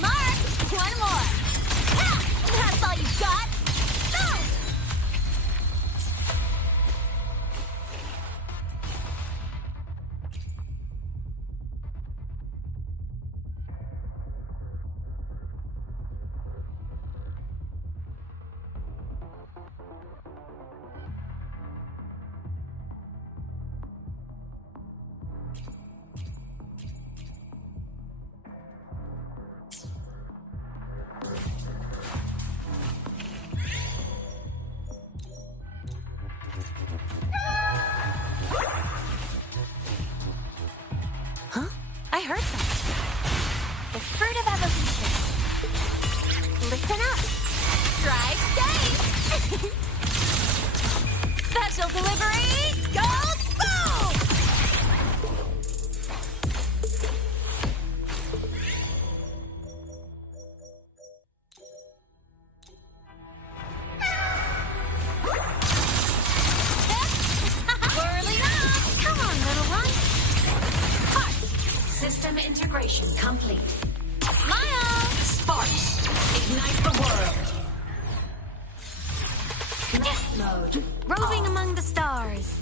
Mark! One more! Ha! That's all you got? Go! Huh? I heard something. The fruit of evolution. Listen up. Drive safe. Special delivery. Go boom! Whirling up. Come on, little one. System integration complete. Smile! Sparks, ignite the world. Net mode. Roving among the stars.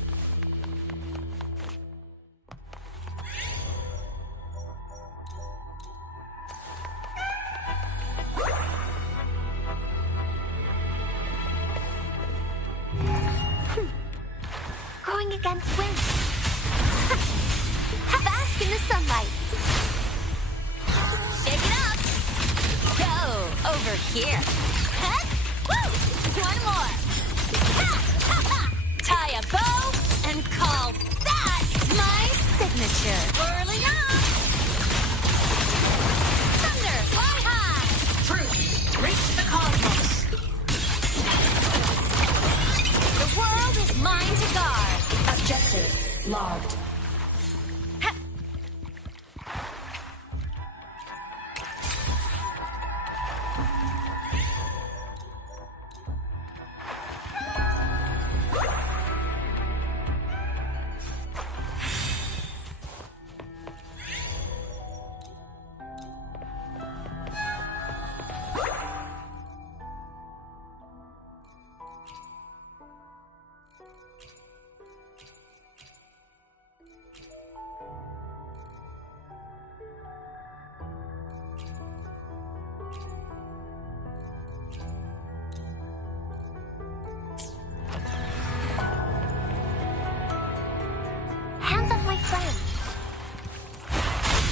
Going against wind. Bask in the sunlight. Shake it up. Go over here. Huh? Woo! One more. Ha! Ha! Ha! Tie a bow and call that my signature. Whirling up. Thunder, fly high. Truth, reach the cosmos. The world is mine to guard. Objective logged. Hands off my friends.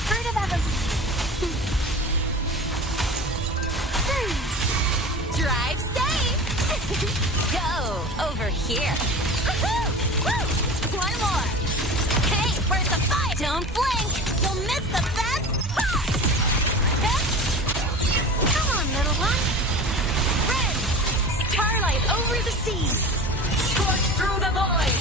Fruit of evolution. Drive safe. Go over here. Woohoo! Woo! One more. Hey, where's the fire? Don't blink. You'll miss the best part. Come on, little one. Red. Starlight over the seas. Scorch through the void.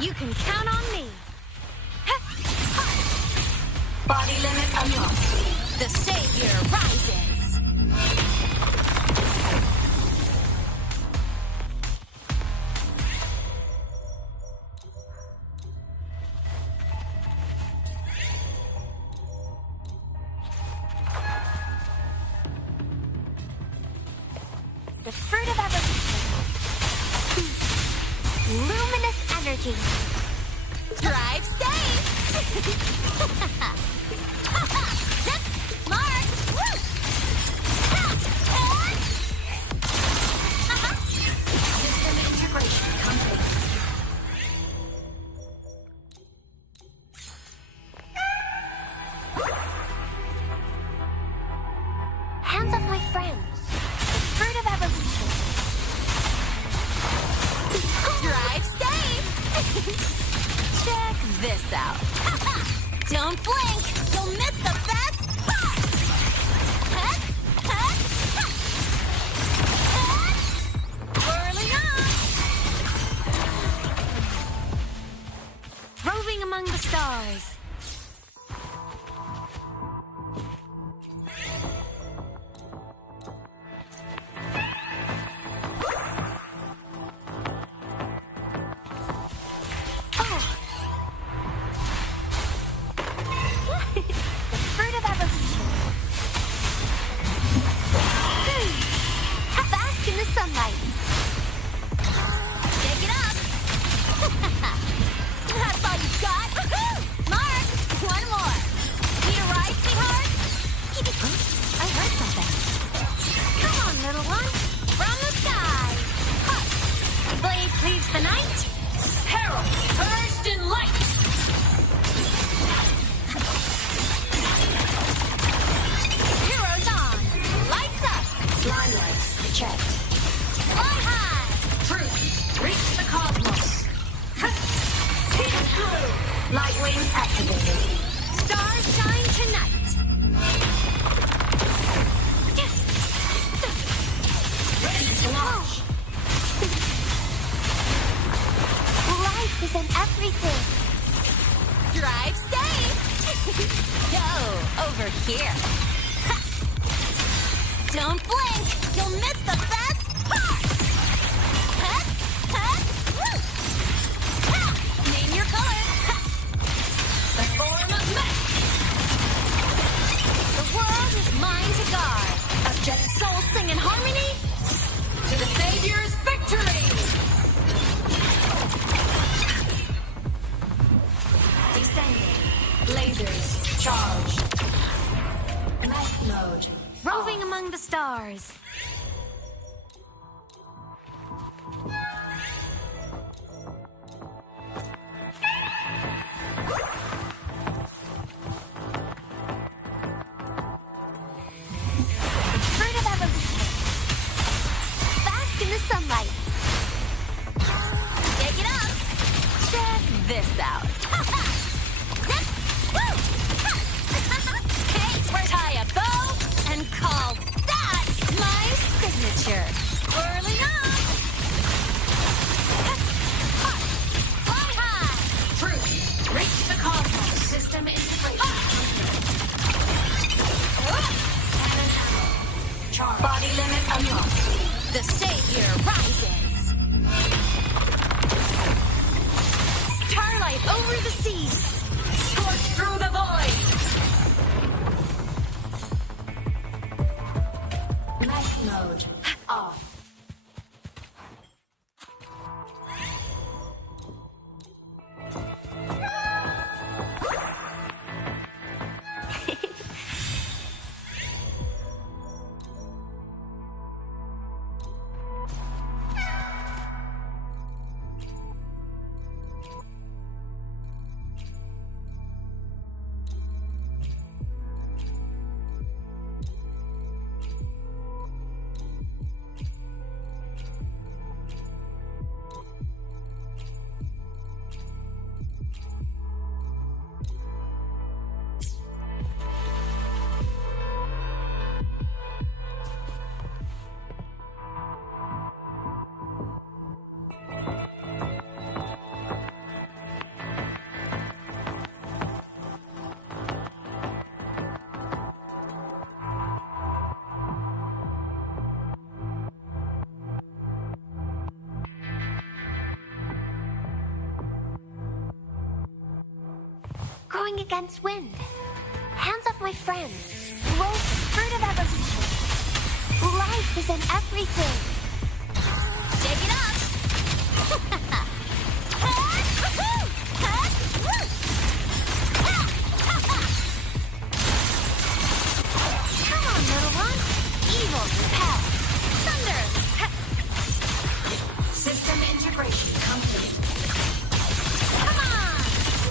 You can count on me. Body limit unlocked. The savior rises. The fruit of evolution. Luminous energy. Drive safe. Mark. Woo. System integration complete. Hands off my friends. The fruit of evolution. Drive safe. Check this out. Don't blink. You'll miss the best part. Whirling up. among the stars. Sunlight. Take it up! That's all you've got? Mark, one more. Need a ride, sweetheart? I heard something. Come on, little one. From the sky. Huh. Blade cleaves the night. Herald, burst in light. Heroes on. Lights up. Limelights checked. Fly high. Truth, reach the cosmos. Pierce through. Light wings activated. Stars shine tonight. Ready to launch. Life is in everything. Drive safe. Go over here. Ha. Don't blink. You'll miss the best part. Ha. Ha. Woo. Ha. Name your color. Ha. The form of mech. The world is mine to guard. Object Soul sing in harmony. to the Savior's victory. Descending. Lasers charged. Mech mode. Roving among the stars. Fruit of evolution. Bask in the sunlight. Take it up. Check this out. Zip. Woo. Hey, tie a bow and call that my signature. Whirling up. Fly high. Truth, reach the cosmos. System integration. Cannon ammo. Charge. Body limit unlocked. The savior rises. Starlight over the seas. Scorch through the void. Mech mode off. Growing against wind. Hands off my friends. Growth, fruit of evolution. Life is in everything. Take it up. Come on, little one. Evil repel. Thunder. System integration complete. Come on.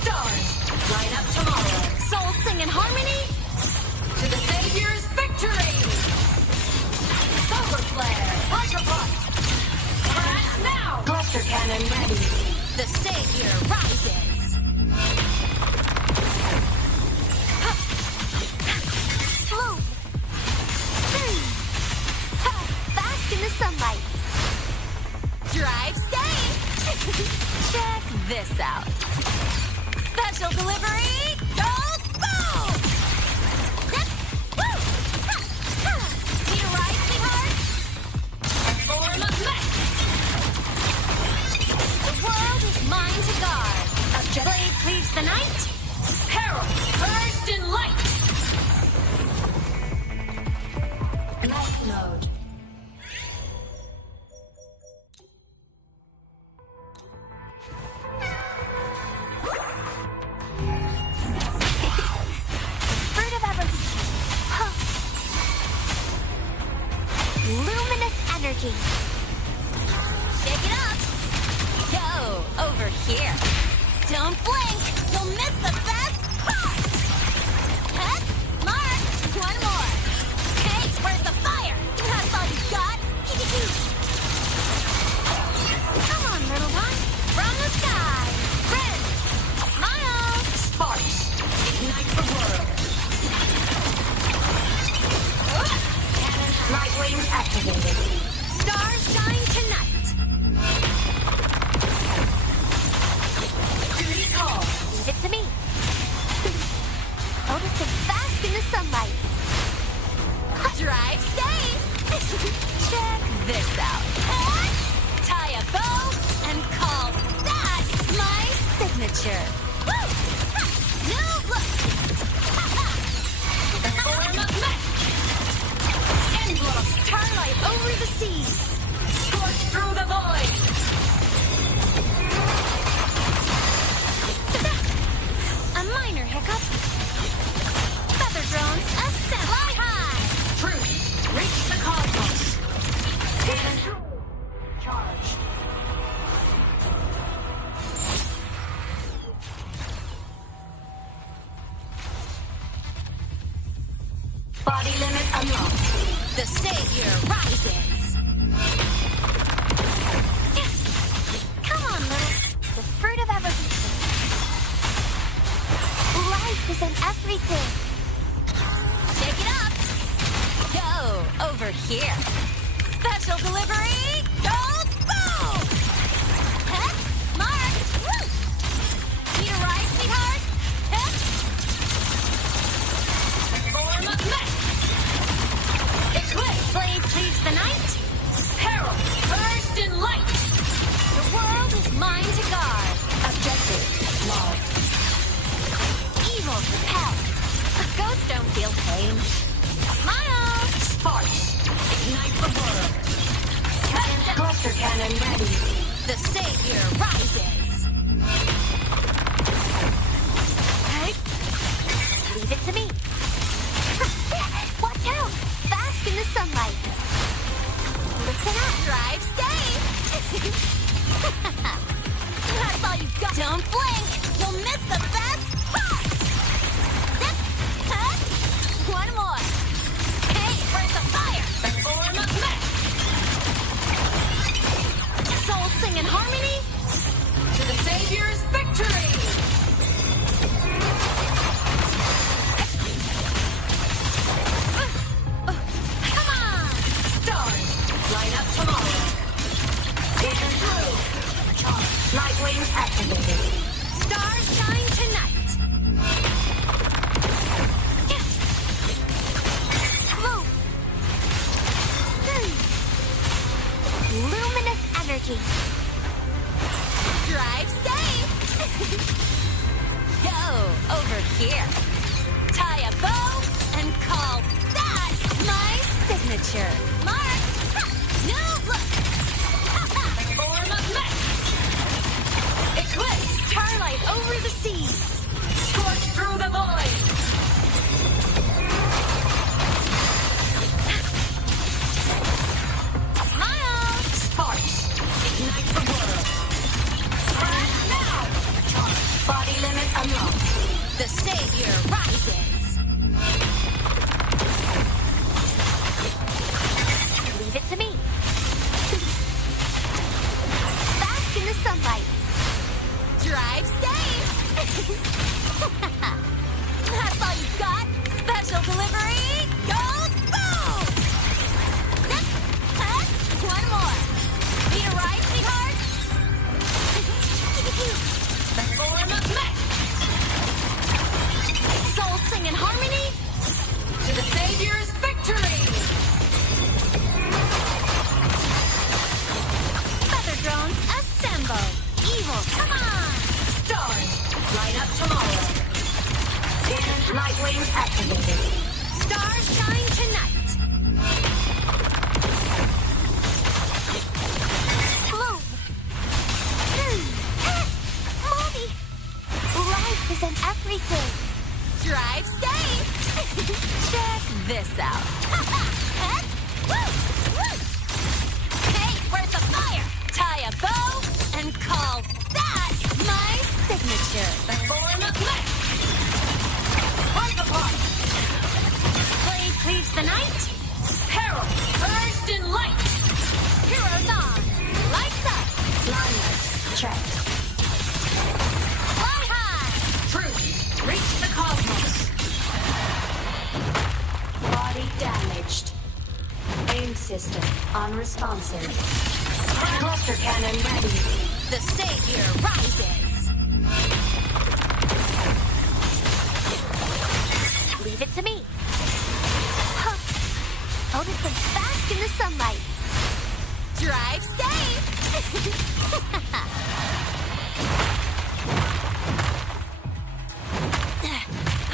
Stars, light up tomorrow. Soul sing in harmony. To the Savior's victory! Solar flare, hyperpot! Crash now! Cluster cannon ready. The savior rises. Bloom. Bask in the sunlight. Drive safe. Check this out. Special delivery! Goes boom! Zip! Woo! Ha! Ha! Need a ride, sweetheart? Form of mech. The world is mine to guard. Blade cleaves the night. Peril. Purged in light. Night mode. Fruit of evolution. Huh. Luminous energy. Shake it up. Go over here. Don't blink. You'll miss the best part. Head, mark. One more. Hey, where's the fire? That's all you got. Come on, little one. From the sky. Red. Smile. Sparks. Ignite the world. Cannon. Light wings activated. Stars shine tonight. Duty call. Leave it to me. Otis is bask in the sunlight. Drive safe. Check this out. Tie a bow and call that my signature. Woo! Ha! New look. Ha ha! Form of mech. Endless. Starlight over the seas. Scorch through the void. A minor hiccup. Feather drones ascend. Fly high. Truth. Reach the cosmos. Cannon. Charged. Body limit unlocked. The savior rises. Come on, little. The fruit of evolution. Life is in everything. Shake it up. Go over here. Special delivery. Goes boom. Head, mark. Woo! Need a ride, sweetheart? Head. Form of mech. Eclipse. Blade cleaves the night. Peril. Purged in light. The world is mine to guard. Objective. Logged. Evil repelled. Ghosts don't feel pain. Smile. Sparks. Ignite the world. Cluster cannon ready. The savior rises. Hey. Leave it to me. Watch out. Bask in the sunlight. Listen up. Drive safe. That's all you've got. Don't blink. You'll miss the best part. Zip. Huh? One more. Hey, where's the fire? Form of mech. Souls sing in harmony. To the Savior's victory. Come on. Stars. Line up tomorrow. Vision through. Charge. Light wings activated. Stars shine tonight. Move. Luminous energy. Drive safe. Go over here. Tie a bow and call that my signature. Mark. Ha! New look. Ha ha! Form of mech. Eclipse. Starlight over the seas. Scorch through the void. Smile. Sparks. Ignite the world. Crash now. Charge. Body limit unlocked. The savior rises. Leave it to me. Bask in the sunlight. Drive safe. That's all you got. Special delivery. Goes boom. Zip. Huh? One more. Need a ride, sweetheart? Form of mech. sing in harmony? To the Savior's victory! Feather drones, assemble! Evil, come on! Stars, light up tomorrow. Cannon light wings activated. Stars shine tonight! Bloom. Mommy. Life is in everything. Drive safe! Check this out. Hey, where's the fire? Tie a bow and call that my signature. The form of light. Break apart. Blade cleaves the night. Peril, urged in light. Heroes on. Lights up. Blindness, check. Fly high. Truth, reach the cosmos. Body damaged. Aim system unresponsive. Cluster cannon ready. The savior rises. Leave it to me. Huh. Noticing fast in the sunlight. Drive safe.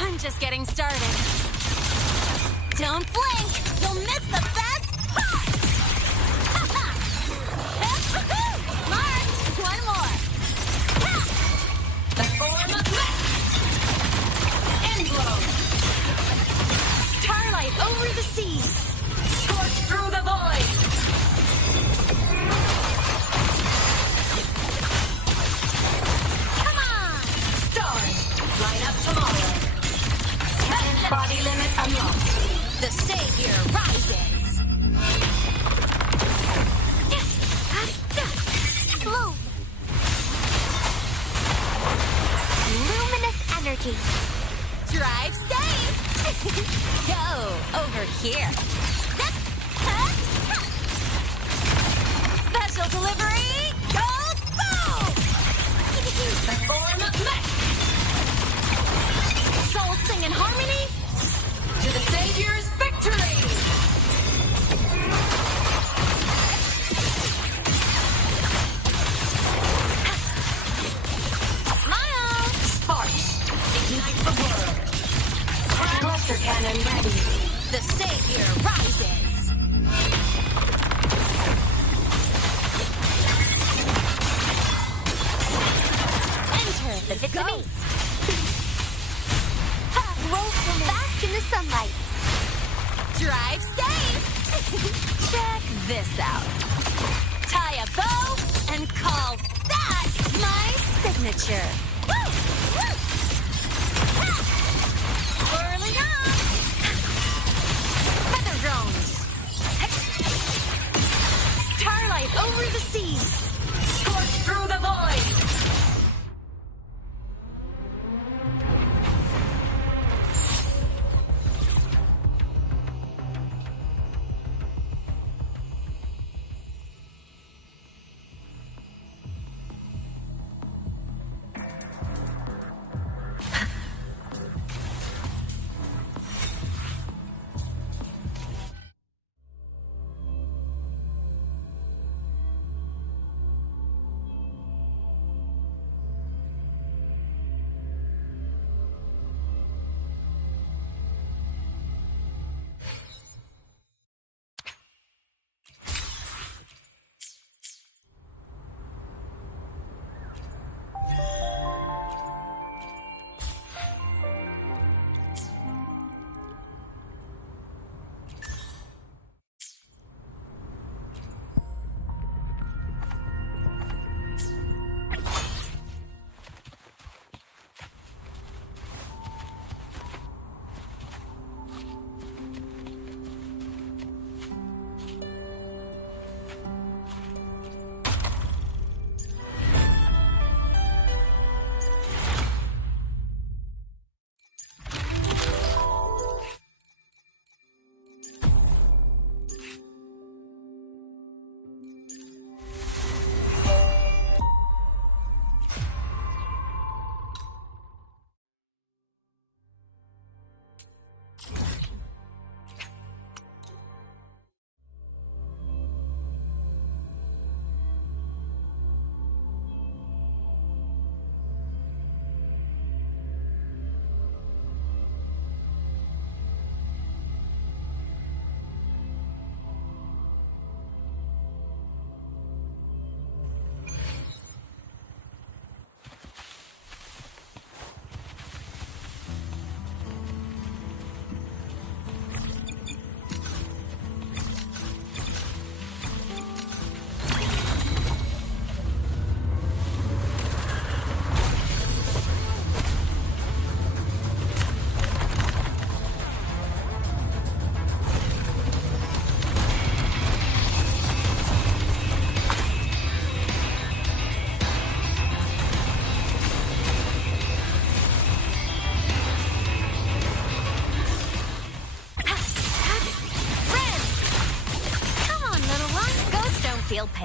I'm just getting started. Don't blink. You'll miss the best part. Marked. One more. The form of light. Endblow. Starlight over the seas. Scorch through the void. Come on. Stars, light up tomorrow. Body limit unlocked. The savior rises. Bloom. Luminous energy. Drive safe. Go over here. Special delivery. Go boom. The form of light. Soul sing in harmony. To the Savior's victory. Smile. Sparks, ignite the world. Cluster cannon ready. The savior rises. Enter the ghost. Roll fast in the sunlight. Drive safe. Check this out. Tie a bow and call that my signature. Woo! Woo! Ha! Whirling up. Feather drones. Starlight over the seas. Scorch through the void.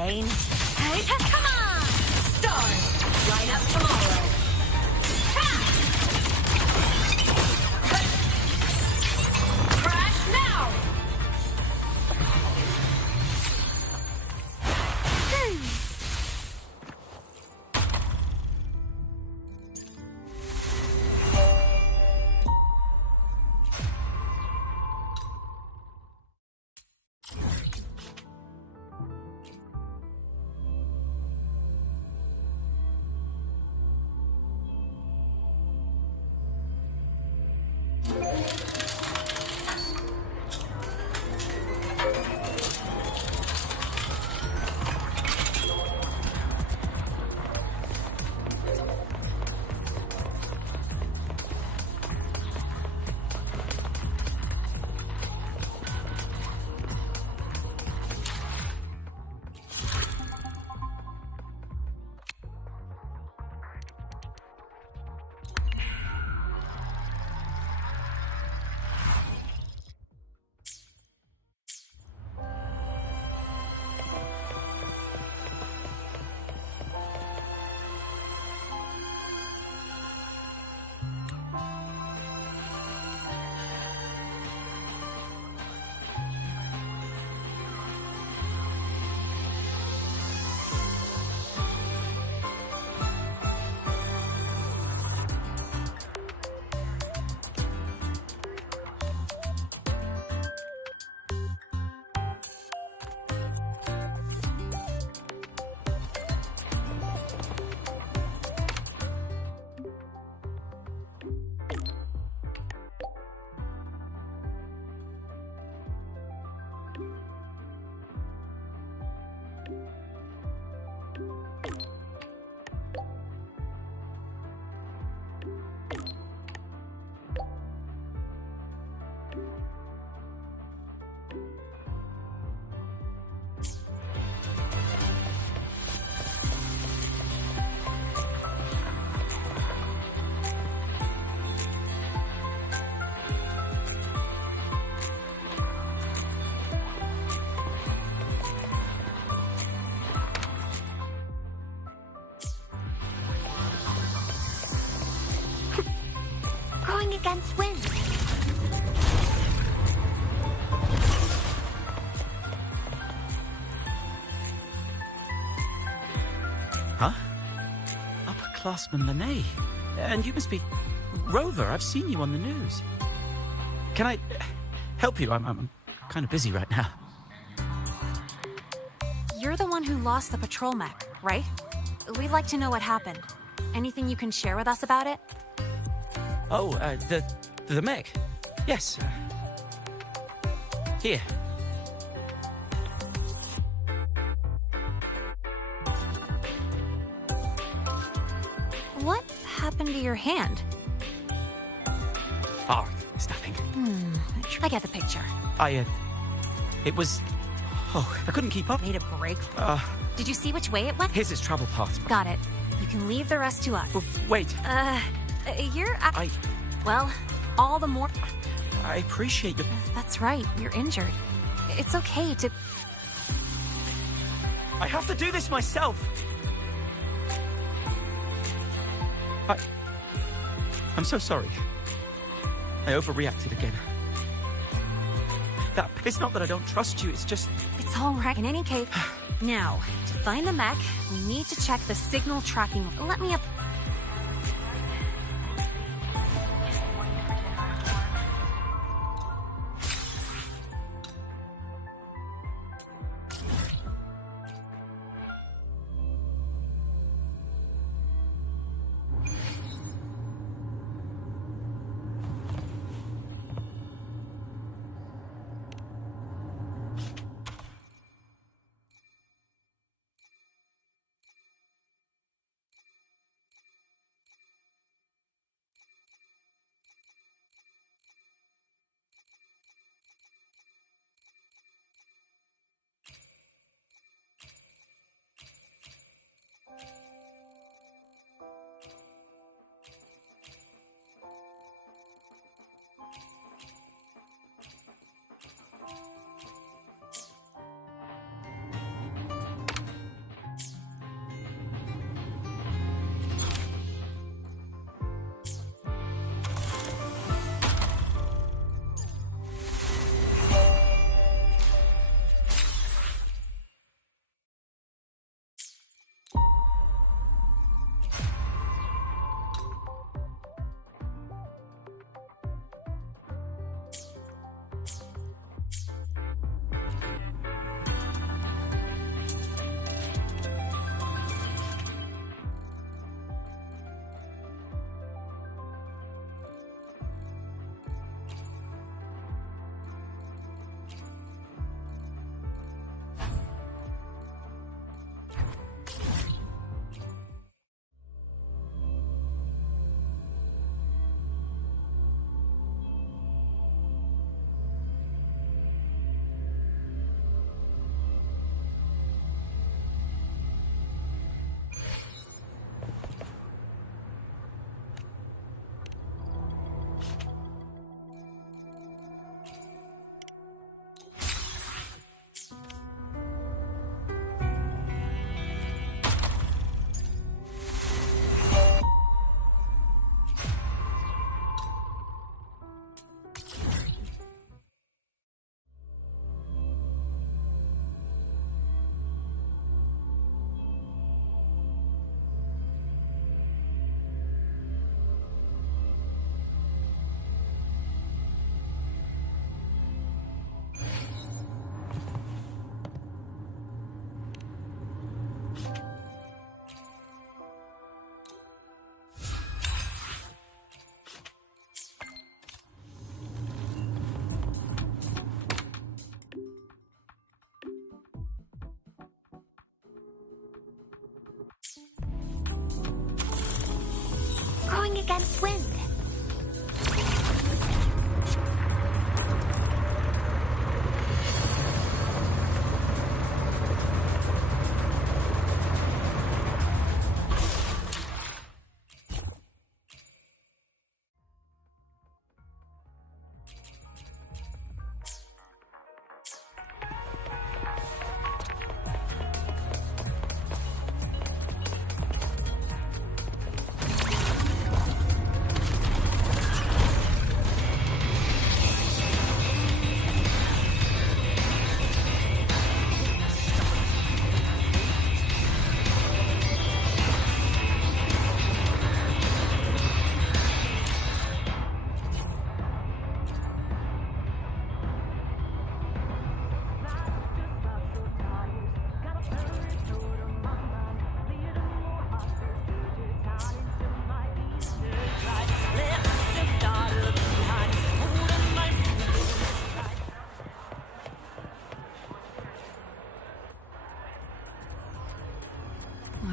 pain. Hey, come on! Stars, light up tomorrow. Crash now! Going against wind. Huh? Upperclassman Lene. And you must be Rover. I've seen you on the news. Can I help you? I'm kind of busy right now. You're the one who lost the patrol mech, right? We'd like to know what happened. Anything you can share with us about it? Oh, the mech. Yes. Here. What happened to your hand? Oh, it's nothing. I get the picture. It was... Oh, I couldn't keep up. Made a break. Did you see which way it went? Here's its travel path. Got it. You can leave the rest to us. Well, wait. You're... I Well, all the more... appreciate your... That's right, you're injured. It's okay to... I have to do this myself. I'm so sorry. I overreacted again. It's not that I don't trust you, it's just... It's all right. In any case, now, to find the mech, we need to check the signal tracking. Let me up... going against wind.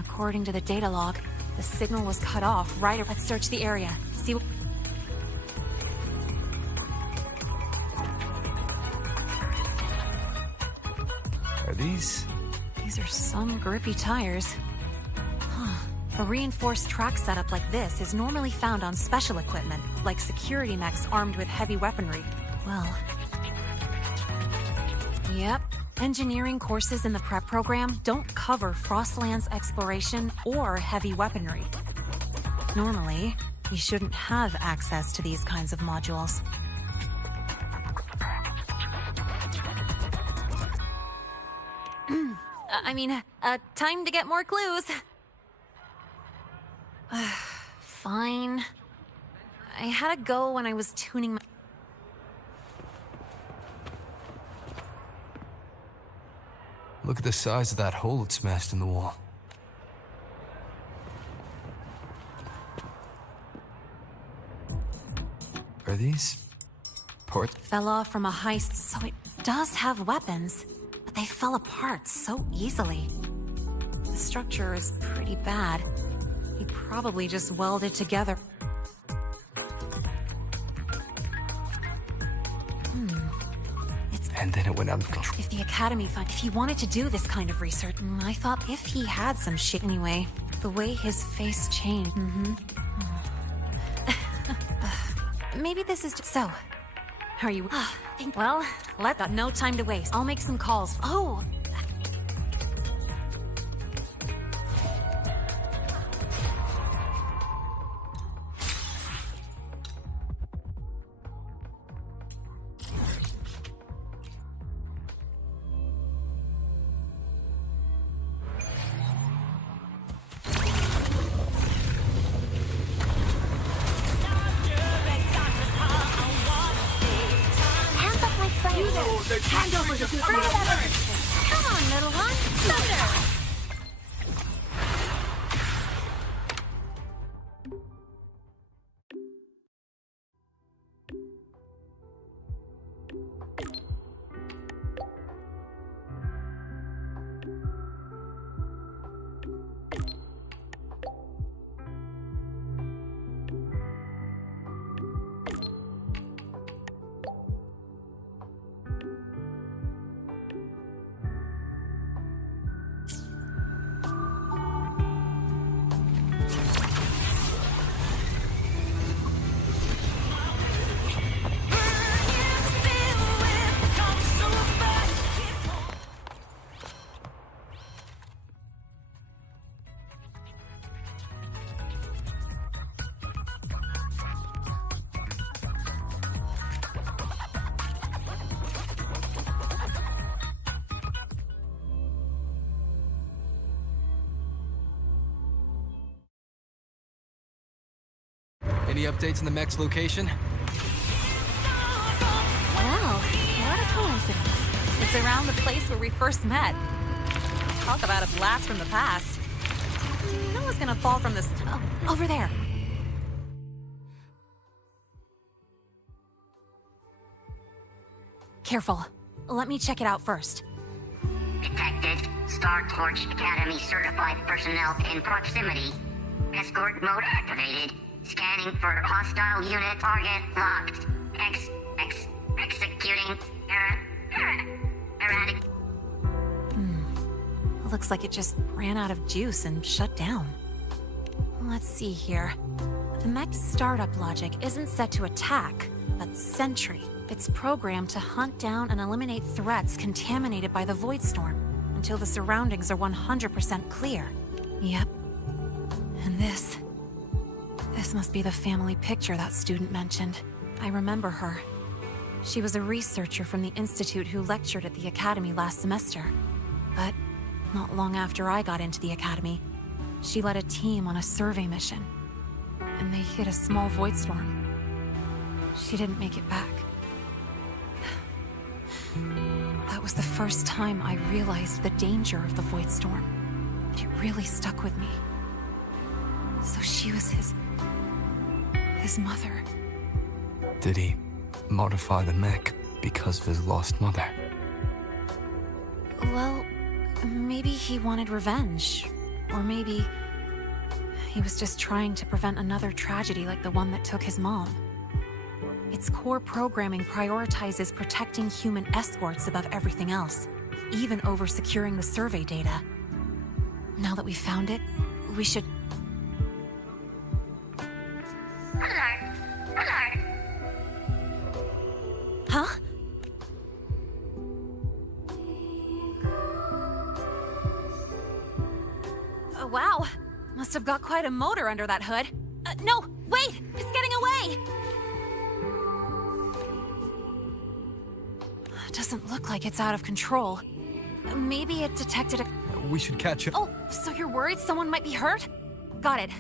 According to the data log, the signal was cut off right. Let's search the area. See what... Are these? These are some grippy tires. Huh. A reinforced track setup like this is normally found on special equipment, like security mechs armed with heavy weaponry. Well... Yep. Engineering courses in the prep program don't cover Frostland's exploration or heavy weaponry. Normally, you shouldn't have access to these kinds of modules. Time to get more clues. Fine. I had to go when I was tuning my... Look at the size of that hole it smashed in the wall. Are these parts? Fell off from a heist, so it does have weapons, but they fell apart so easily. The structure is pretty bad. He probably just welded together. And then it went out of control. If the Academy fund, if he wanted to do this kind of research, I thought if he had some shit anyway. The way his face changed. Maybe this is just... So, are you... Well, got no time to waste. I'll make some calls. Oh! Hand over the fruit of evolution. Come on, little one. Thunder! Any updates on the mech's location? Wow, what a coincidence. It's around the place where we first met. Talk about a blast from the past. No one's gonna fall from this... Oh, over there. Careful. Let me check it out first. Detected. Star Torch Academy certified personnel in proximity. Escort mode activated. Scanning for hostile unit target locked. Executing. Erratic. Looks like it just ran out of juice and shut down. Let's see here. The mech's startup logic isn't set to attack, but sentry. It's programmed to hunt down and eliminate threats contaminated by the Void Storm until the surroundings are 100% clear. Yep. And this must be the family picture that student mentioned. I remember her. She was a researcher from the institute who lectured at the academy last semester. But not long after I got into the academy, she led a team on a survey mission. And they hit a small void storm. She didn't make it back. That was the first time I realized the danger of the void storm. It really stuck with me. So she was his mother. Did he modify the mech because of his lost mother? Well, maybe he wanted revenge. Or maybe he was just trying to prevent another tragedy like the one that took his mom. Its core programming prioritizes protecting human escorts above everything else, even over securing the survey data. Now that we found it, we should... Huh? Oh, wow. Must have got quite a motor under that hood. No, wait! It's getting away! Doesn't look like it's out of control. Maybe it detected a... We should catch it. Oh, so you're worried someone might be hurt? Got it.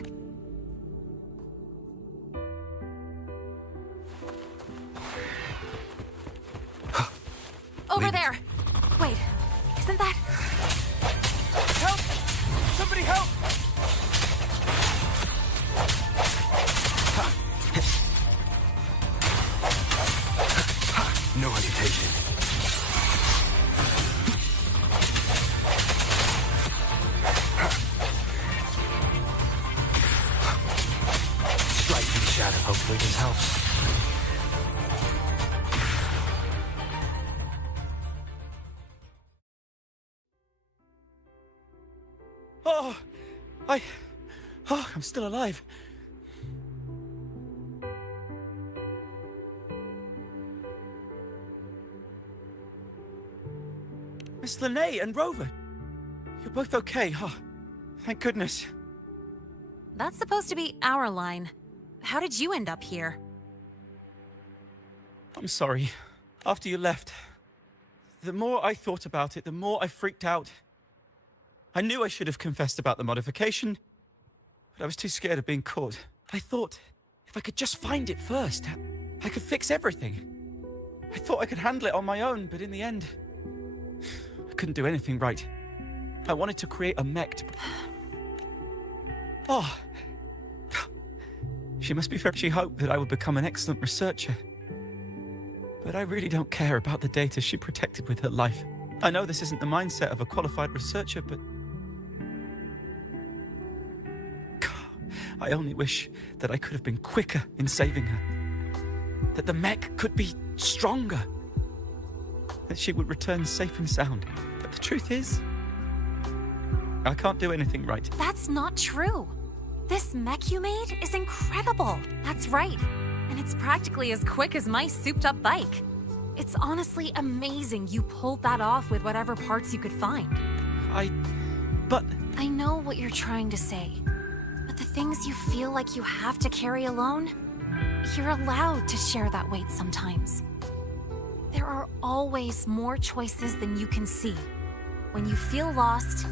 Over there! Wait, isn't that... Help! Somebody help! No hesitation. Strike in the shadow. Hopefully this helps. I'm still alive. Miss Lene and Rover, you're both okay. Oh, thank goodness. That's supposed to be our line. How did you end up here? I'm sorry. After you left, the more I thought about it, the more I freaked out. I knew I should have confessed about the modification, but I was too scared of being caught. I thought if I could just find it first, I could fix everything. I thought I could handle it on my own, but in the end, I couldn't do anything right. I wanted to create a mech to... Oh. She must be fair. She hoped that I would become an excellent researcher. But I really don't care about the data she protected with her life. I know this isn't the mindset of a qualified researcher, but... I only wish that I could have been quicker in saving her. That the mech could be stronger. That she would return safe and sound. But the truth is, I can't do anything right. That's not true. This mech you made is incredible. That's right. And it's practically as quick as my souped-up bike. It's honestly amazing you pulled that off with whatever parts you could find. But... I know what you're trying to say. But the things you feel like you have to carry alone, you're allowed to share that weight sometimes. There are always more choices than you can see. When you feel lost,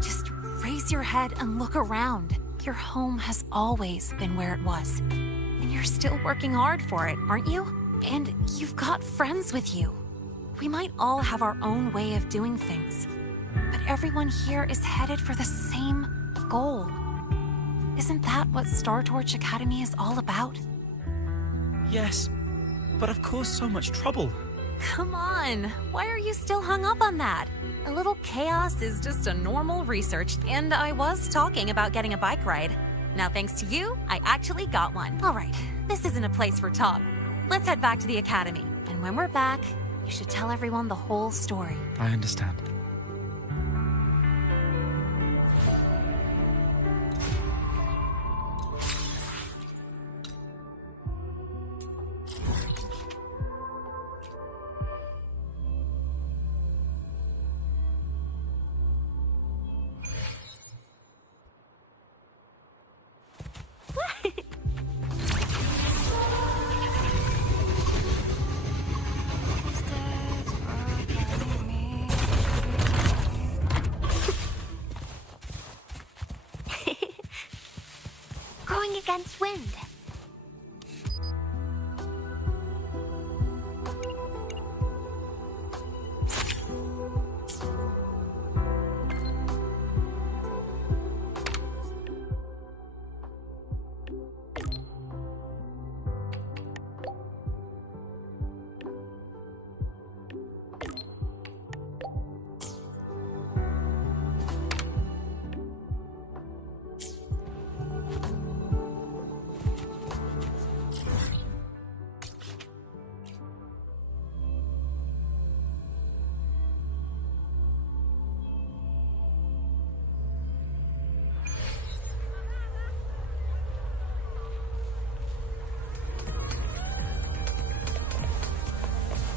just raise your head and look around. Your home has always been where it was. And you're still working hard for it, aren't you? And you've got friends with you. We might all have our own way of doing things, but everyone here is headed for the same goal. Isn't that what Star Torch Academy is all about? Yes, but I've caused so much trouble. Come on, why are you still hung up on that? A little chaos is just a normal research, and I was talking about getting a bike ride. Now, thanks to you, I actually got one. All right, this isn't a place for talk. Let's head back to the academy. And when we're back, you should tell everyone the whole story. I understand. Going against wind.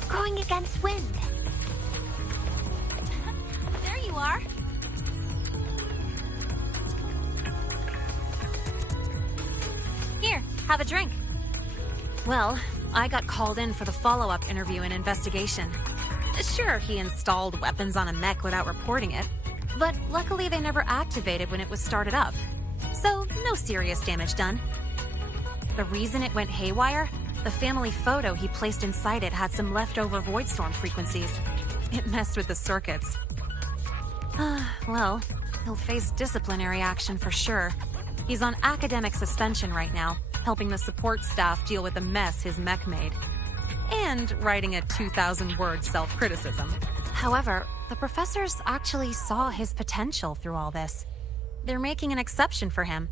Going against wind. There you are. Here, have a drink. Well, I got called in for the follow-up interview and investigation. Sure, he installed weapons on a mech without reporting it, but luckily they never activated when it was started up. So, no serious damage done. The reason it went haywire? The family photo he placed inside it had some leftover void storm frequencies. It messed with the circuits. Well, he'll face disciplinary action for sure. He's on academic suspension right now, helping the support staff deal with the mess his mech made. And writing a 2,000-word self-criticism. However, the professors actually saw his potential through all this. They're making an exception for him.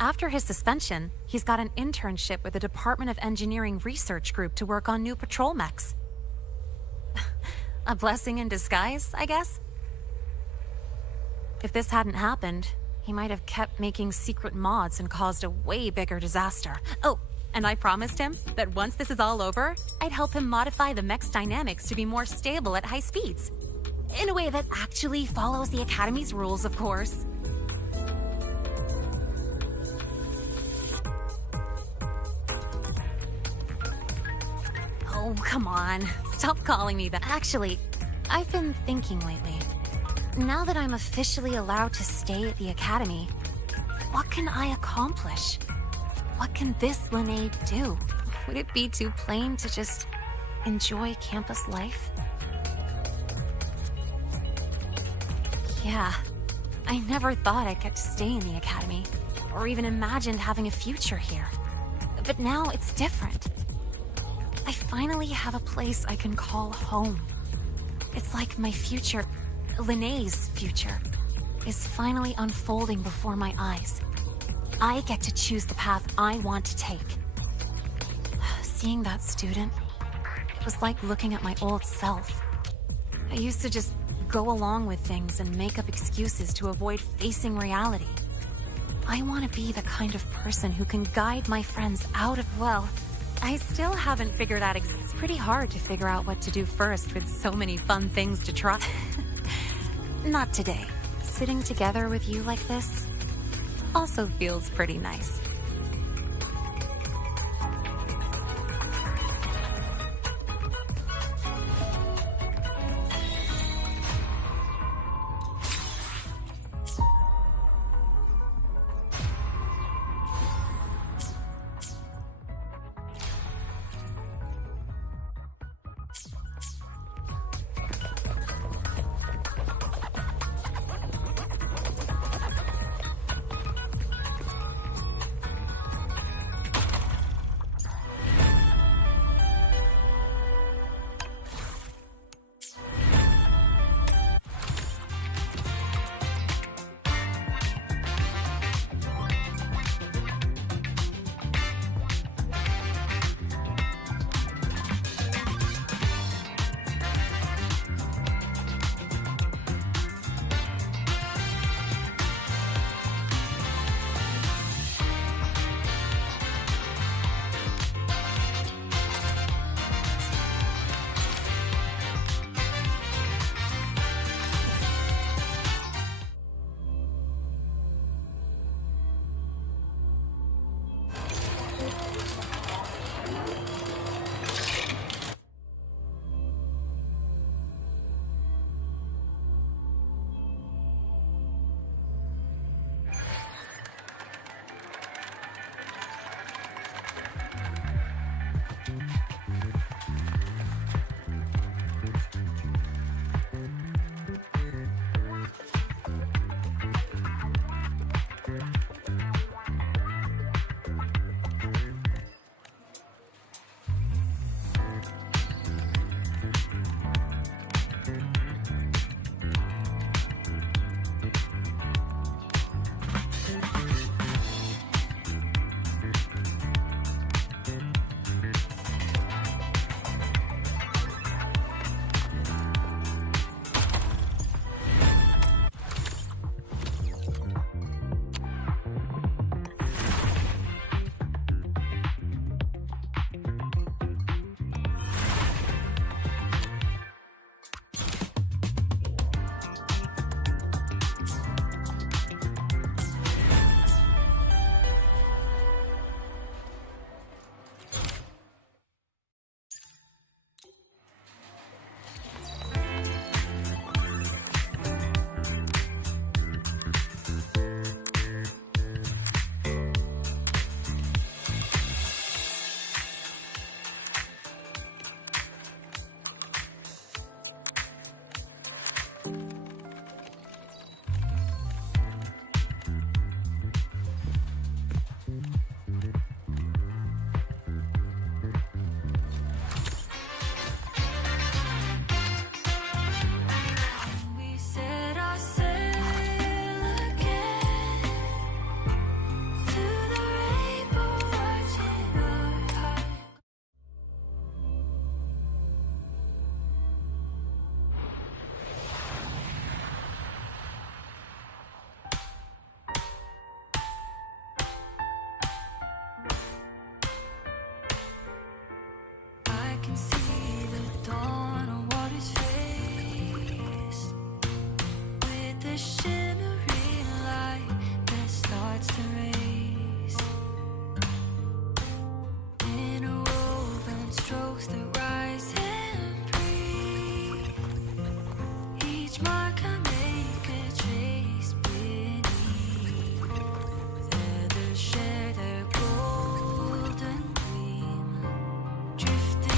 After his suspension, he's got an internship with the Department of Engineering Research Group to work on new patrol mechs. A blessing in disguise, I guess? If this hadn't happened, he might have kept making secret mods and caused a way bigger disaster. Oh, and I promised him that once this is all over, I'd help him modify the mech's dynamics to be more stable at high speeds. In a way that actually follows the Academy's rules, of course. Oh, come on. Stop calling me that. Actually, I've been thinking lately. Now that I'm officially allowed to stay at the Academy, what can I accomplish? What can this Linnae do? Would it be too plain to just enjoy campus life? Yeah, I never thought I'd get to stay in the Academy, or even imagined having a future here. But now it's different. I finally have a place I can call home. It's like my future, Linnae's future, is finally unfolding before my eyes. I get to choose the path I want to take. Seeing that student, it was like looking at my old self. I used to just go along with things and make up excuses to avoid facing reality. I want to be the kind of person who can guide my friends out of, well, I still haven't figured out. It's pretty hard to figure out what to do first with so many fun things to try. Not today. Sitting together with you like this also feels pretty nice.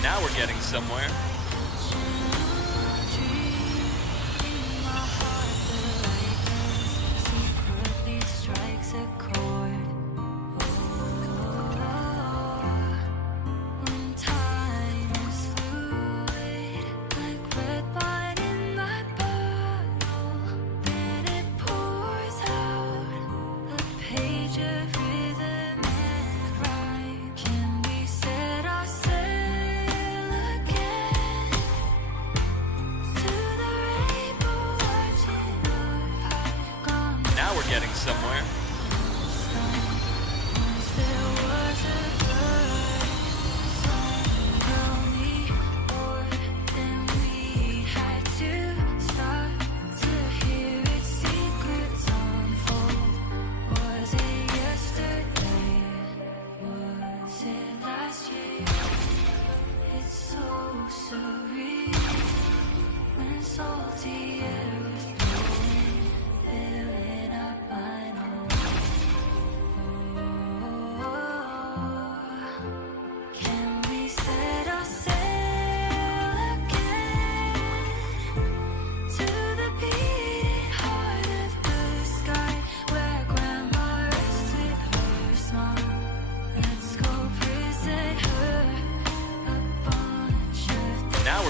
Now we're getting somewhere. Getting somewhere.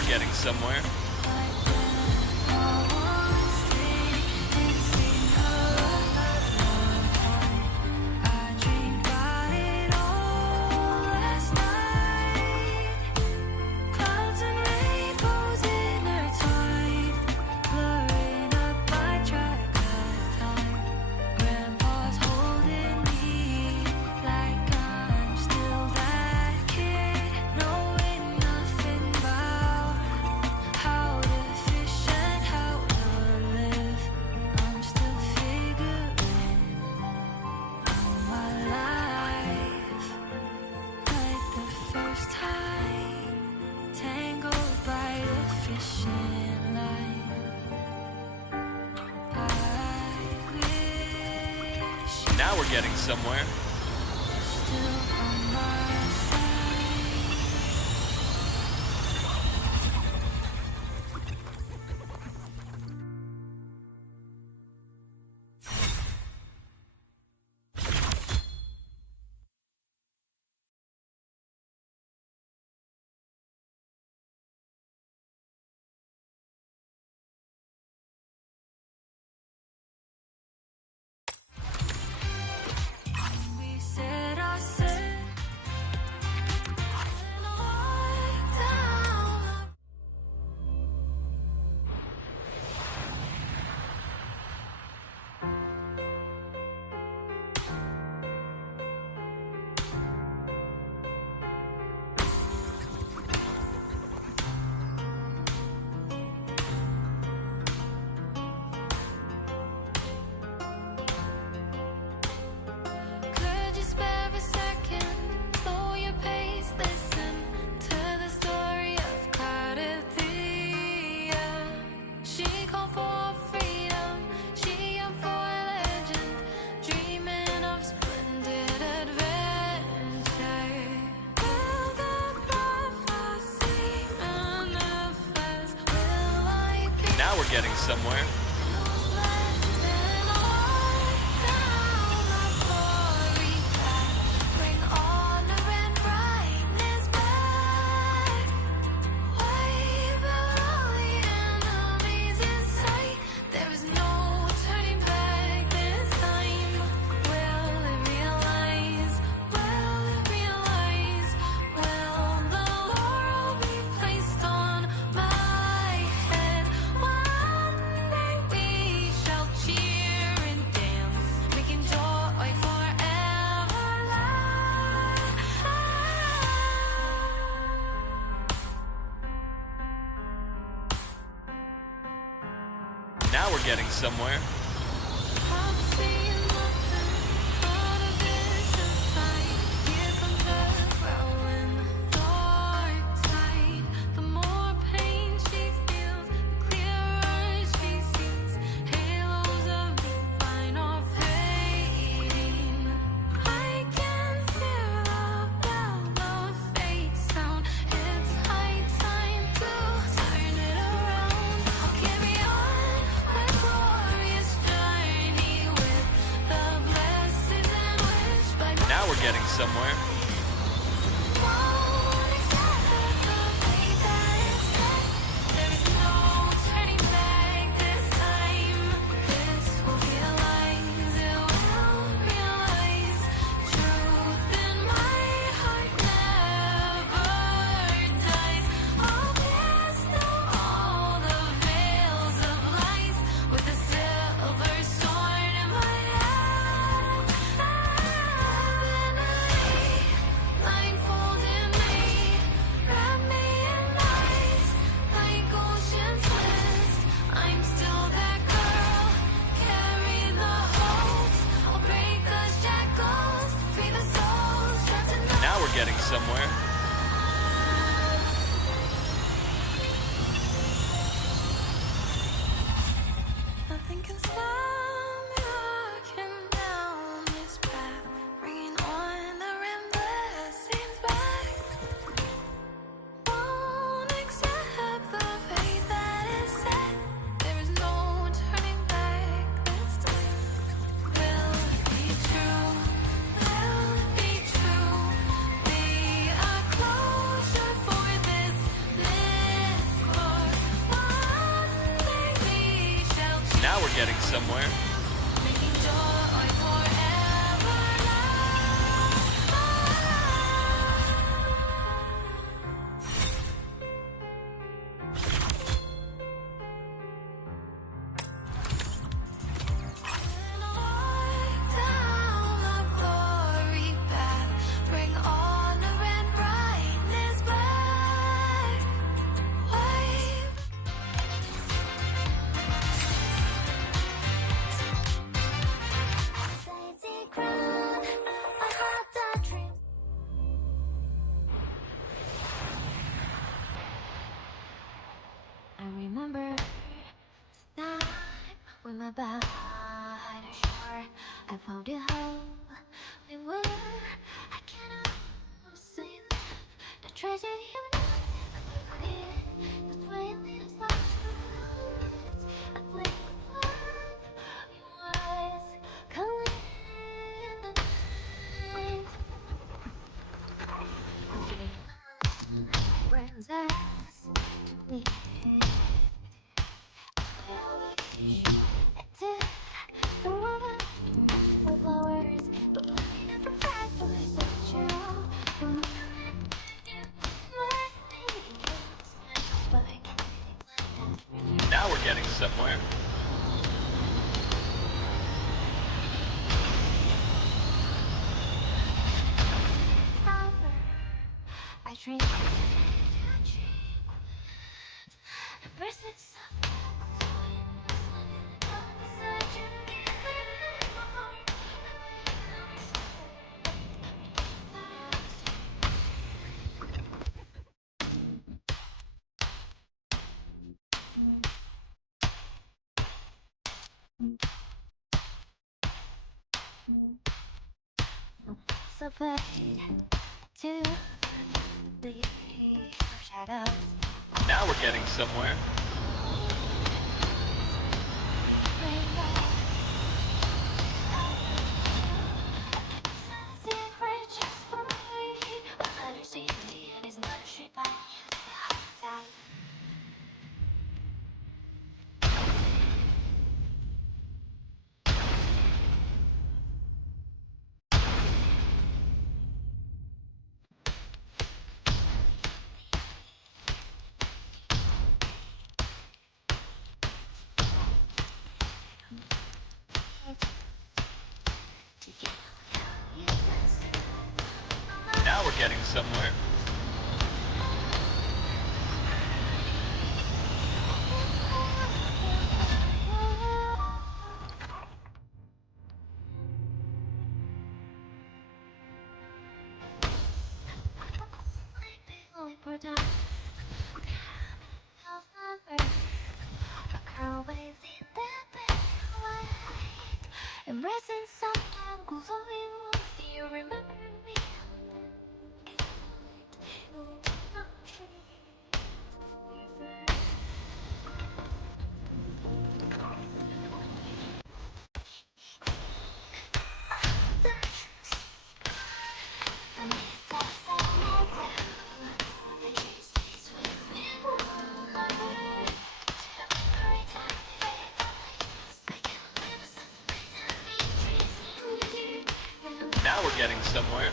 Getting somewhere. Now we're getting somewhere. getting somewhere. Now we're getting somewhere. Now we're getting somewhere. Now we're getting somewhere. Nothing can stop me walking down this path, bringing on the blessings back. Won't accept the fate that is set. There is no turning back this time. Will it be true? Will it be true? Be a closure for this miscourse. One day we shall choose. Now we're getting somewhere. Making joy forever down the glory path, bring honor and brightness back. Wave. Daisy crown, I had that dream. I remember time when my bow had a shore. I found a hole in where I cannot see the treasure you know. That's why I live so I play with your eyes, calling in the night. Friends ask to me. The woman with flowers, but looking at the fact of such a Now we're getting somewhere. I drink. Versus so fade to the shadows. Now we're getting somewhere. we're getting somewhere. Embracing someone who's only one. Do you remember me? Now we're getting somewhere.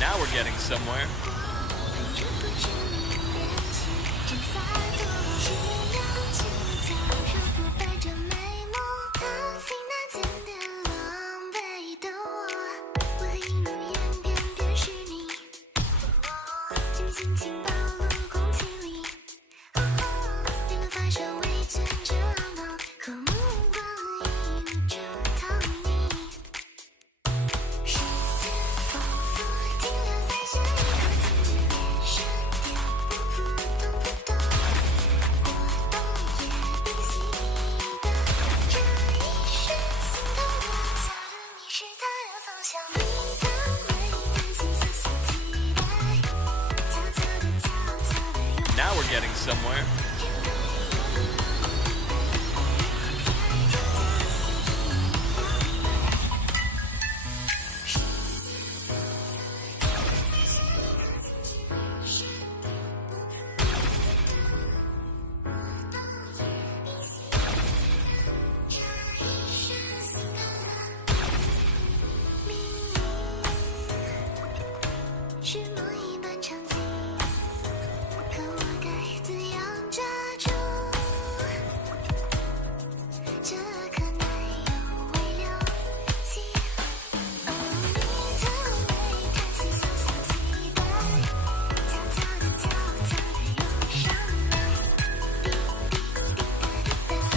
Now we're getting somewhere. Now we're getting somewhere.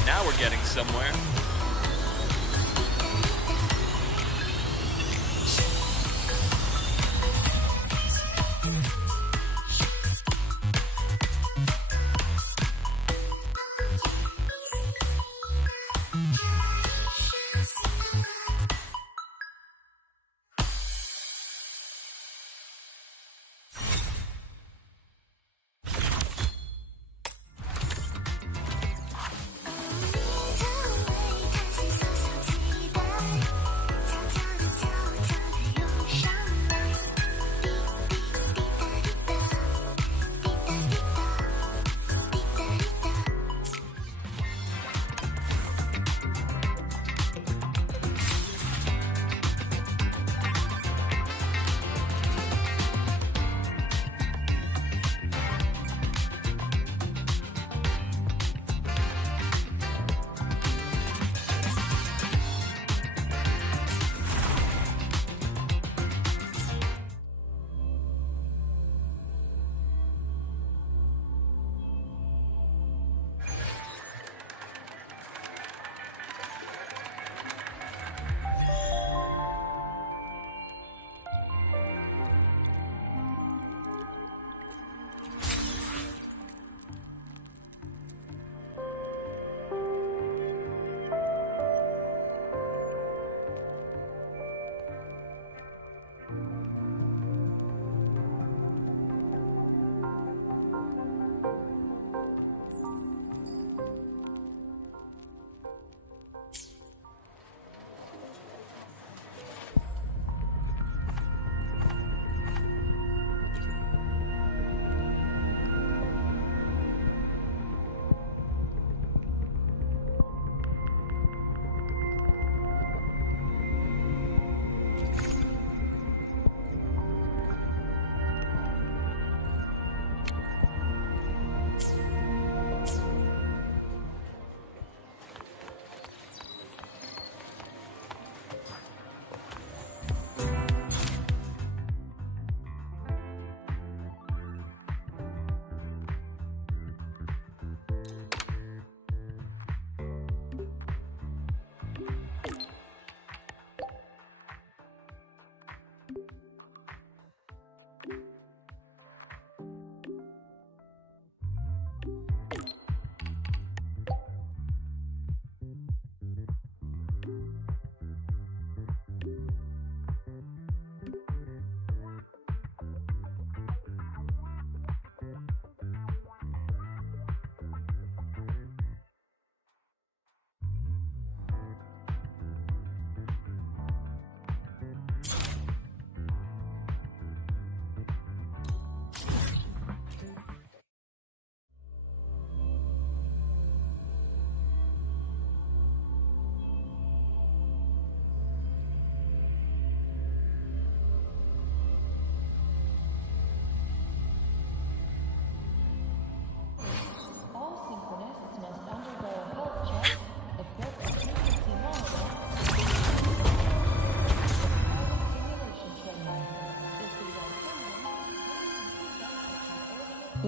Now we're getting somewhere.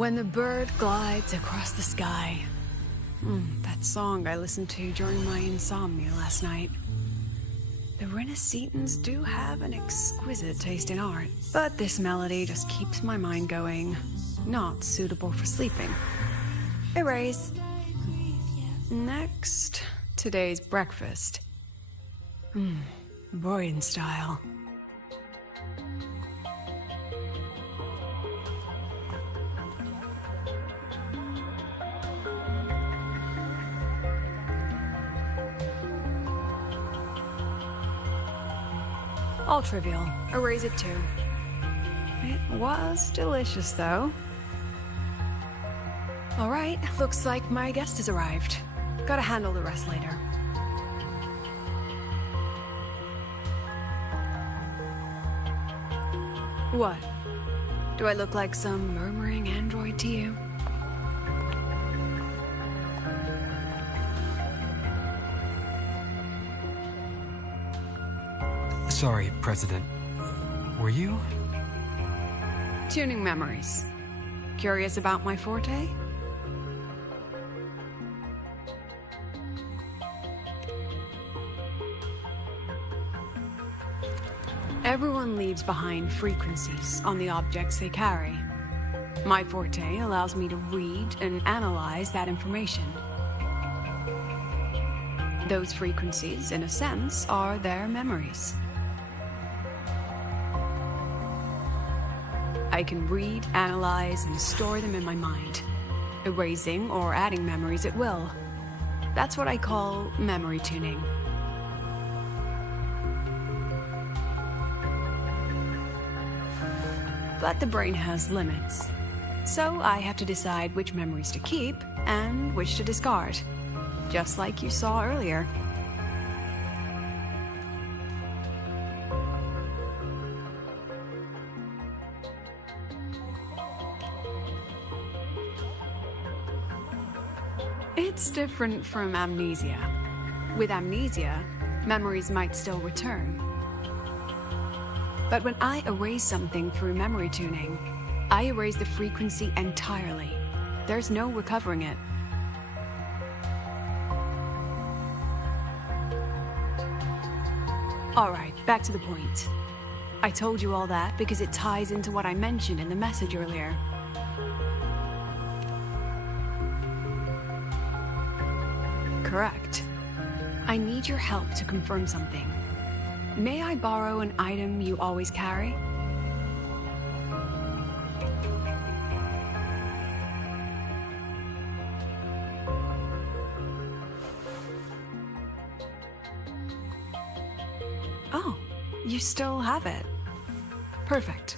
When the bird glides across the sky. That song I listened to during my insomnia last night. The Renaissance do have an exquisite taste in art, but this melody just keeps my mind going. Not suitable for sleeping. Erase. Next, today's breakfast. Boyan style. All trivial. Erase it too. It was delicious, though. Alright, looks like my guest has arrived. Gotta handle the rest later. What? Do I look like some murmuring android to you? Sorry, President. Were you? Tuning memories. Curious about my forte? Everyone leaves behind frequencies on the objects they carry. My forte allows me to read and analyze that information. Those frequencies, in a sense, are their memories. I can read, analyze, and store them in my mind, erasing or adding memories at will. That's what I call memory tuning. But the brain has limits, so I have to decide which memories to keep and which to discard, just like you saw earlier. It's different from amnesia. With amnesia, memories might still return. But when I erase something through memory tuning, I erase the frequency entirely. There's no recovering it. Alright, back to the point. I told you all that because it ties into what I mentioned in the message earlier. Correct. I need your help to confirm something. May I borrow an item you always carry? Oh, you still have it. Perfect.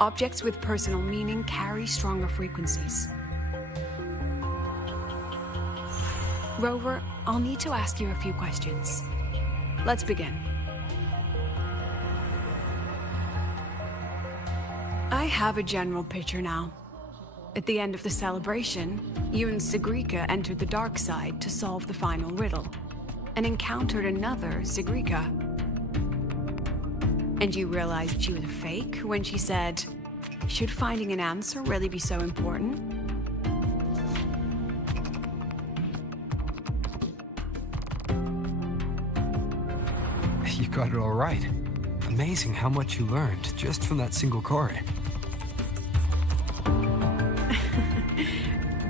Objects with personal meaning carry stronger frequencies. Rover, I'll need to ask you a few questions. Let's begin. I have a general picture now. At the end of the celebration, you and Sigrika entered the dark side to solve the final riddle, and encountered another Sigrika. And you realized she was a fake when she said, "Should finding an answer really be so important?" You got it all right. Amazing how much you learned just from that single card.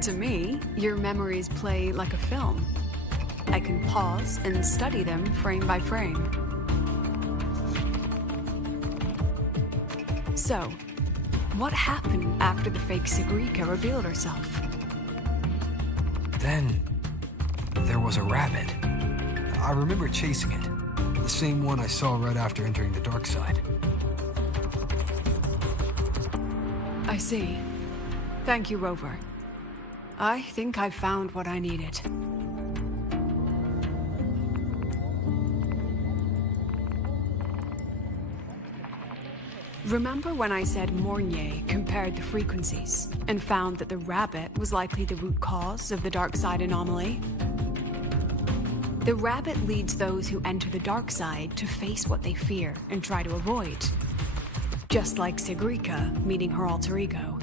To me, your memories play like a film. I can pause and study them frame by frame. So, what happened after the fake Sigrika revealed herself? Then, there was a rabbit. I remember chasing it. The same one I saw right after entering the dark side. I see. Thank you, Rover. I think I've found what I needed. Remember when I said Mornier compared the frequencies and found that the rabbit was likely the root cause of the dark side anomaly? The rabbit leads those who enter the dark side to face what they fear and try to avoid. Just like Sigrika meeting her alter ego.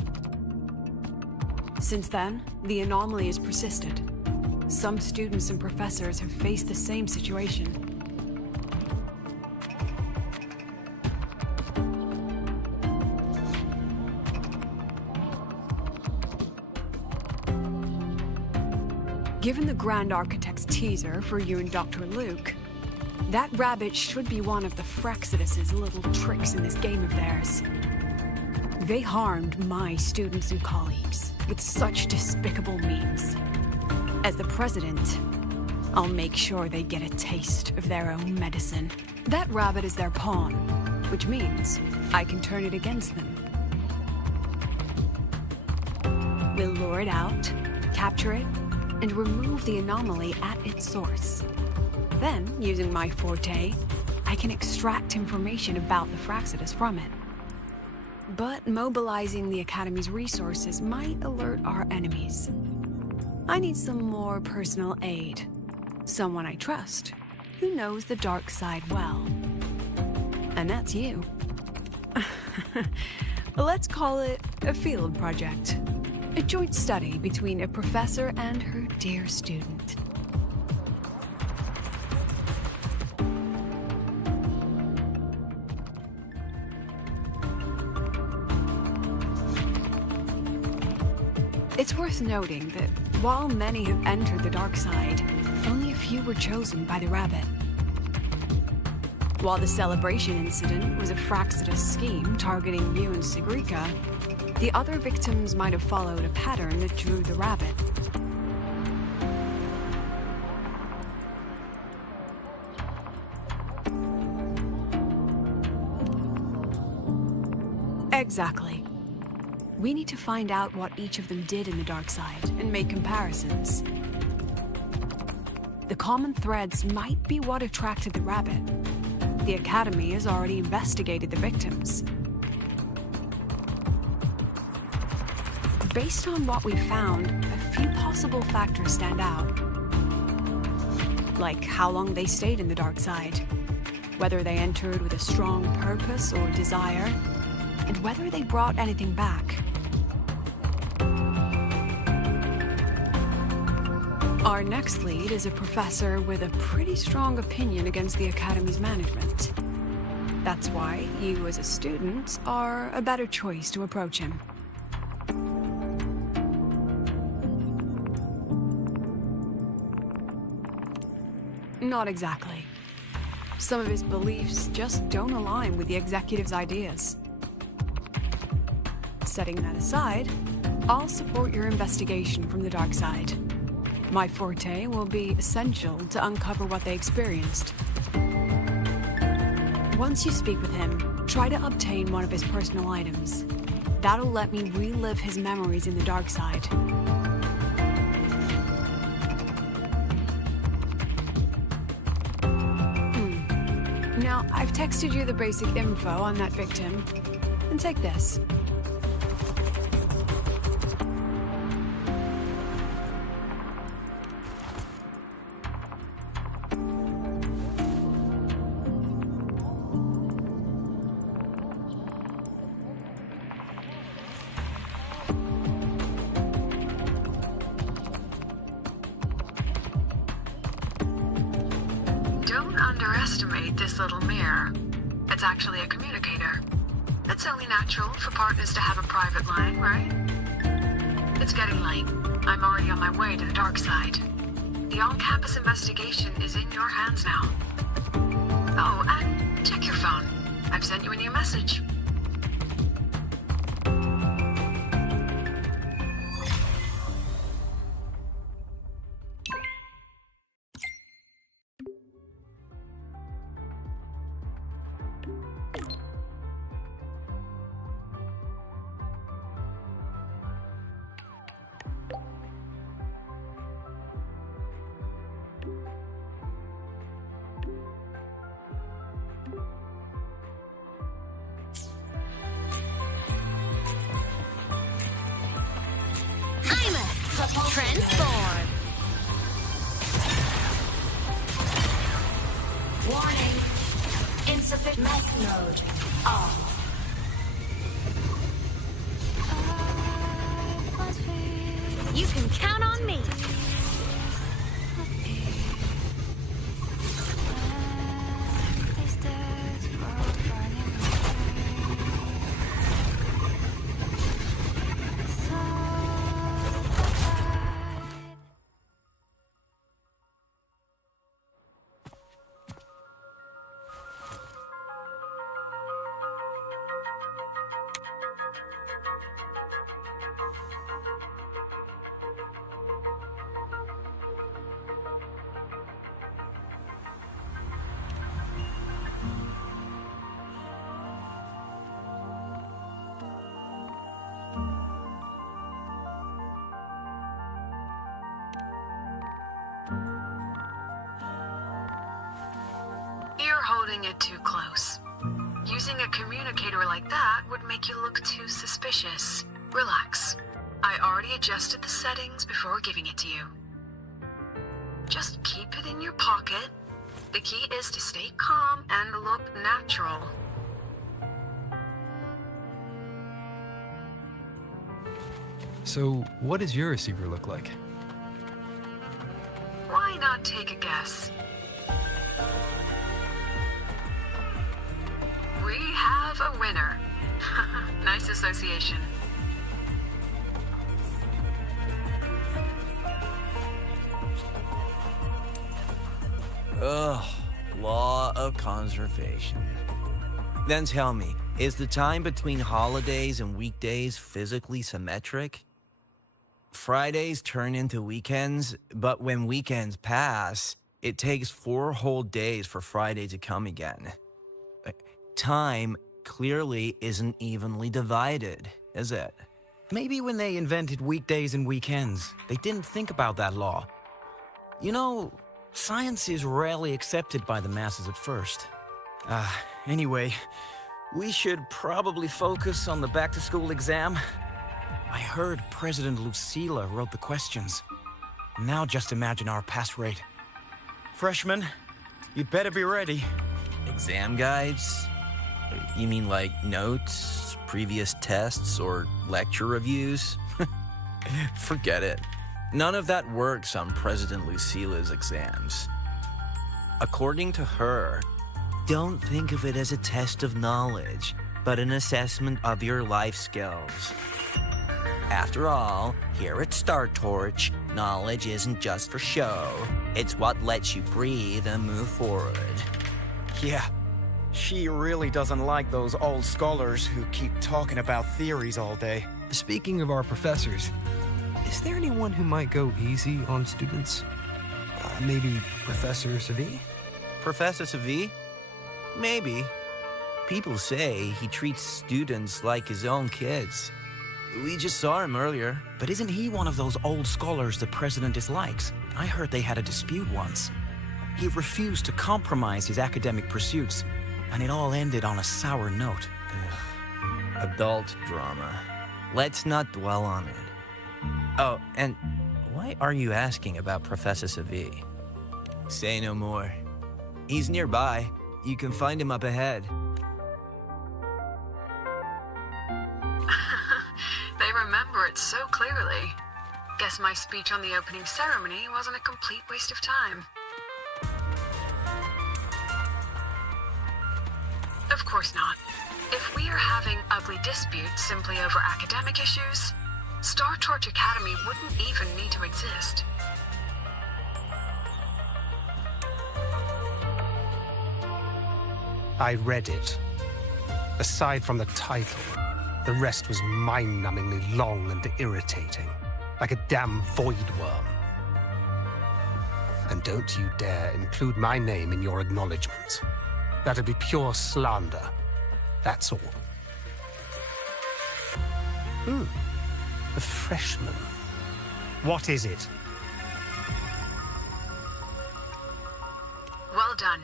Since then, the anomaly has persisted. Some students and professors have faced the same situation. Given the Grand Architect's teaser for you and Dr. Luke, that rabbit should be one of the Fraxidus' little tricks in this game of theirs. They harmed my students and colleagues with such despicable means. As the president, I'll make sure they get a taste of their own medicine. That rabbit is their pawn, which means I can turn it against them. We'll lure it out, capture it, and remove the anomaly at its source. Then, using my forte, I can extract information about the Fraxidus from it. But mobilizing the Academy's resources might alert our enemies. I need some more personal aid. Someone I trust, who knows the dark side well. And that's you. Let's call it a field project. A joint study between a professor and her dear student. It's worth noting that while many have entered the dark side, only a few were chosen by the rabbit. While the celebration incident was a Fraxidus scheme targeting you and Sigrika, the other victims might have followed a pattern that drew the rabbit. Exactly. We need to find out what each of them did in the dark side and make comparisons. The common threads might be what attracted the rabbit. The Academy has already investigated the victims. Based on what we found, a few possible factors stand out. Like how long they stayed in the dark side, whether they entered with a strong purpose or desire, and whether they brought anything back. Our next lead is a professor with a pretty strong opinion against the Academy's management. That's why you as a student are a better choice to approach him. Not exactly. Some of his beliefs just don't align with the executive's ideas. Setting that aside, I'll support your investigation from the dark side. My forte will be essential to uncover what they experienced. Once you speak with him, try to obtain one of his personal items. That'll let me relive his memories in the dark side. Now, I've texted you the basic info on that victim. And take this. Don't underestimate this little mirror. It's actually a communicator. It's only natural for partners to have a private line, right? It's getting late. I'm already on my way to the dark side. The on-campus investigation is in your hands now. Oh, and check your phone. I've sent you a new message. Transform. Warning. Insufficient mech mode off. I was feeling can count on me. You're holding it too close. Using a communicator like that would make you look too suspicious. Relax. I already adjusted the settings before giving it to you. Just keep it in your pocket. The key is to stay calm and look natural. So, what does your receiver look like? Why not take a guess? We have a winner. Nice association. Ugh, law of conservation. Then tell me, is the time between holidays and weekdays physically symmetric? Fridays turn into weekends, but when weekends pass, it takes 4 whole days for Friday to come again. Time clearly isn't evenly divided, is it? Maybe when they invented weekdays and weekends, they didn't think about that law. You know, science is rarely accepted by the masses at first. Anyway, we should probably focus on the back-to-school exam. I heard President Lucila wrote the questions. Now just imagine our pass rate. Freshmen, you'd better be ready. Exam guides? You mean like notes, previous tests, or lecture reviews? Forget it. None of that works on President Lucila's exams. According to her, don't think of it as a test of knowledge, but an assessment of your life skills. After all, here at Star Torch, knowledge isn't just for show. It's what lets you breathe and move forward. Yeah, she really doesn't like those old scholars who keep talking about theories all day. Speaking of our professors, is there anyone who might go easy on students? Maybe Professor Savi? Professor Savi? Maybe. People say he treats students like his own kids. We just saw him earlier. But isn't he one of those old scholars the president dislikes? I heard they had a dispute once. He refused to compromise his academic pursuits, and it all ended on a sour note. Ugh. Adult drama. Let's not dwell on it. Oh, and why are you asking about Professor Savi? Say no more. He's nearby. You can find him up ahead. They remember it so clearly. Guess my speech on the opening ceremony wasn't a complete waste of time. Of course not. If we are having ugly disputes simply over academic issues, Star Torch Academy wouldn't even need to exist. I read it. Aside from the title, the rest was mind-numbingly long and irritating, like a damn void worm. And don't you dare include my name in your acknowledgement. That'd be pure slander. That's all. A freshman. What is it? Well done.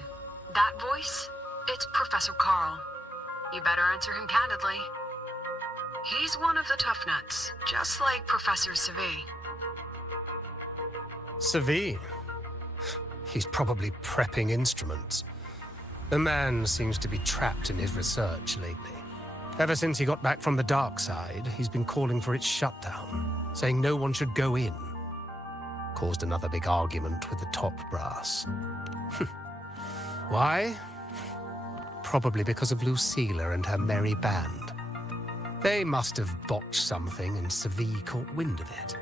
That voice? It's Professor Carl. You better answer him candidly. He's one of the tough nuts, just like Professor Savi. Savi? He's probably prepping instruments. The man seems to be trapped in his research lately. Ever since he got back from the dark side, he's been calling for its shutdown, saying no one should go in, caused another big argument with the top brass. Why? Probably because of Lucilla and her merry band. They must have botched something and Seville caught wind of it.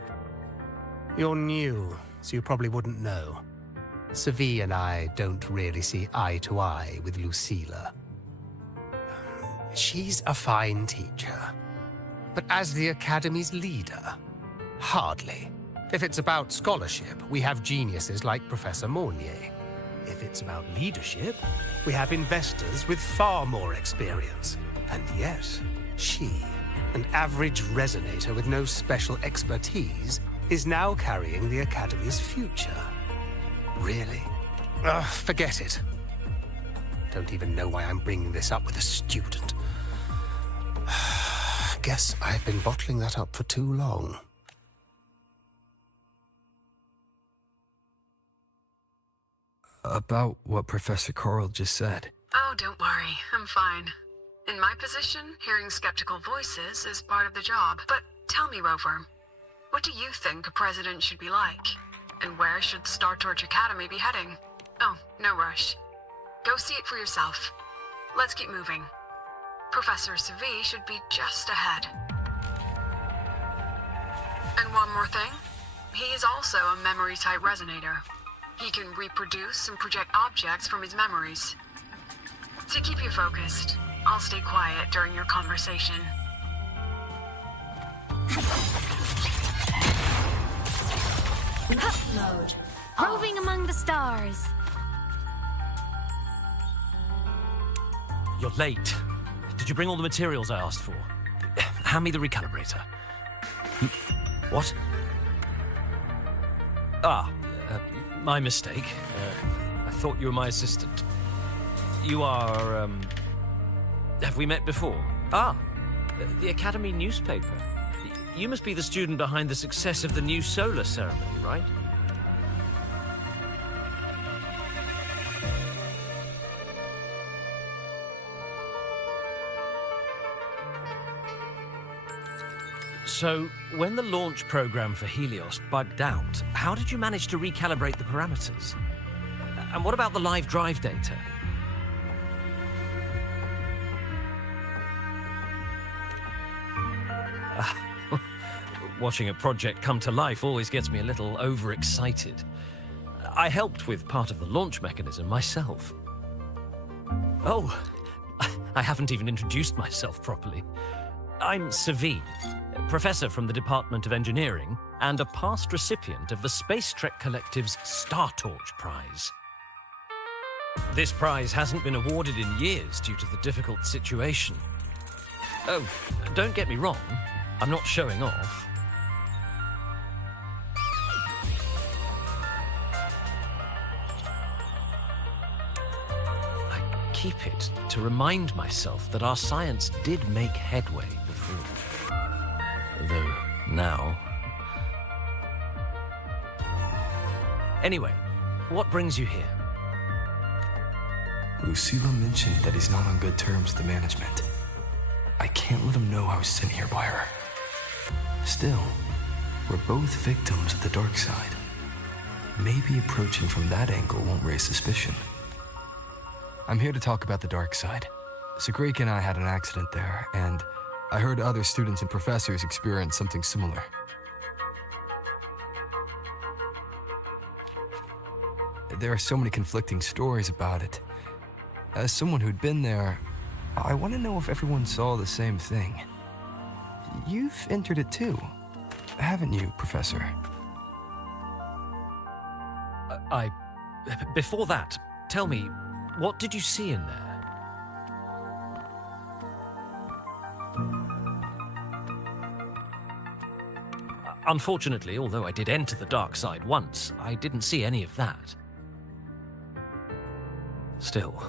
You're new, so you probably wouldn't know. Seville and I don't really see eye to eye with Lucilla. She's a fine teacher, but as the Academy's leader, hardly. If it's about scholarship, we have geniuses like Professor Mornier. If it's about leadership, we have investors with far more experience. And yes, she, an average resonator with no special expertise, is now carrying the Academy's future. Really? Forget it. Don't even know why I'm bringing this up with a student. Guess I've been bottling that up for too long. About what Professor Coral just said. Oh, don't worry. I'm fine. In my position, hearing skeptical voices is part of the job. But tell me, Rover, what do you think a president should be like? And where should Star Torch Academy be heading? Oh, no rush. Go see it for yourself. Let's keep moving. Professor Seville should be just ahead. And one more thing. He is also a memory-type resonator. He can reproduce and project objects from his memories. To keep you focused, I'll stay quiet during your conversation. Pup mode. Roving among the stars. You're late. Did you bring all the materials I asked for? Hand me the recalibrator. What? My mistake. I thought you were my assistant. You are, Have we met before? The Academy newspaper. You must be the student behind the success of the new solar ceremony, right? So, when the launch program for Helios bugged out, how did you manage to recalibrate the parameters? And what about the live drive data? Watching a project come to life always gets me a little overexcited. I helped with part of the launch mechanism myself. Oh, I haven't even introduced myself properly. I'm Seville, professor from the Department of Engineering and a past recipient of the Space Trek Collective's Star Torch Prize. This prize hasn't been awarded in years due to the difficult situation. Oh, don't get me wrong, I'm not showing off. I keep it to remind myself that our science did make headway before. Though now... Anyway, what brings you here? Lucilla mentioned that he's not on good terms with the management. I can't let him know I was sent here by her. Still, we're both victims of the dark side. Maybe approaching from that angle won't raise suspicion. I'm here to talk about the dark side. Sagrika and I had an accident there, and I heard other students and professors experience something similar. There are so many conflicting stories about it. As someone who'd been there, I want to know if everyone saw the same thing. You've entered it too, haven't you, Professor? Before that, tell me, what did you see in there? Unfortunately, although I did enter the dark side once, I didn't see any of that. Still,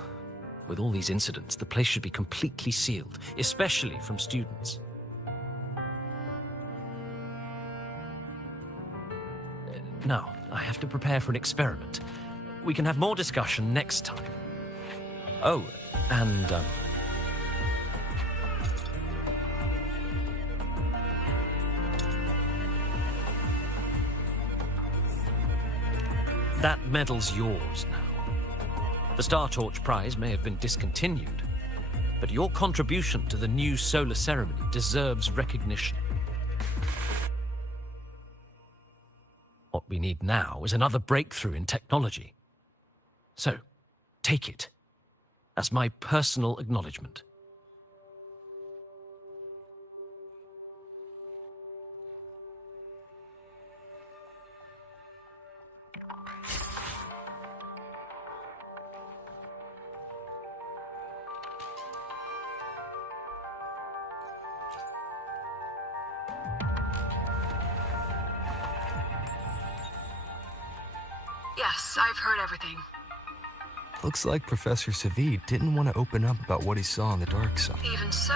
with all these incidents, the place should be completely sealed, especially from students. Now, I have to prepare for an experiment. We can have more discussion next time. Oh, and, That medal's yours now. The Star Torch Prize may have been discontinued, but your contribution to the new solar ceremony deserves recognition. What we need now is another breakthrough in technology. So, take it as my personal acknowledgement. Yes, I've heard everything. Looks like Professor Savid didn't want to open up about what he saw on the dark side. Even so,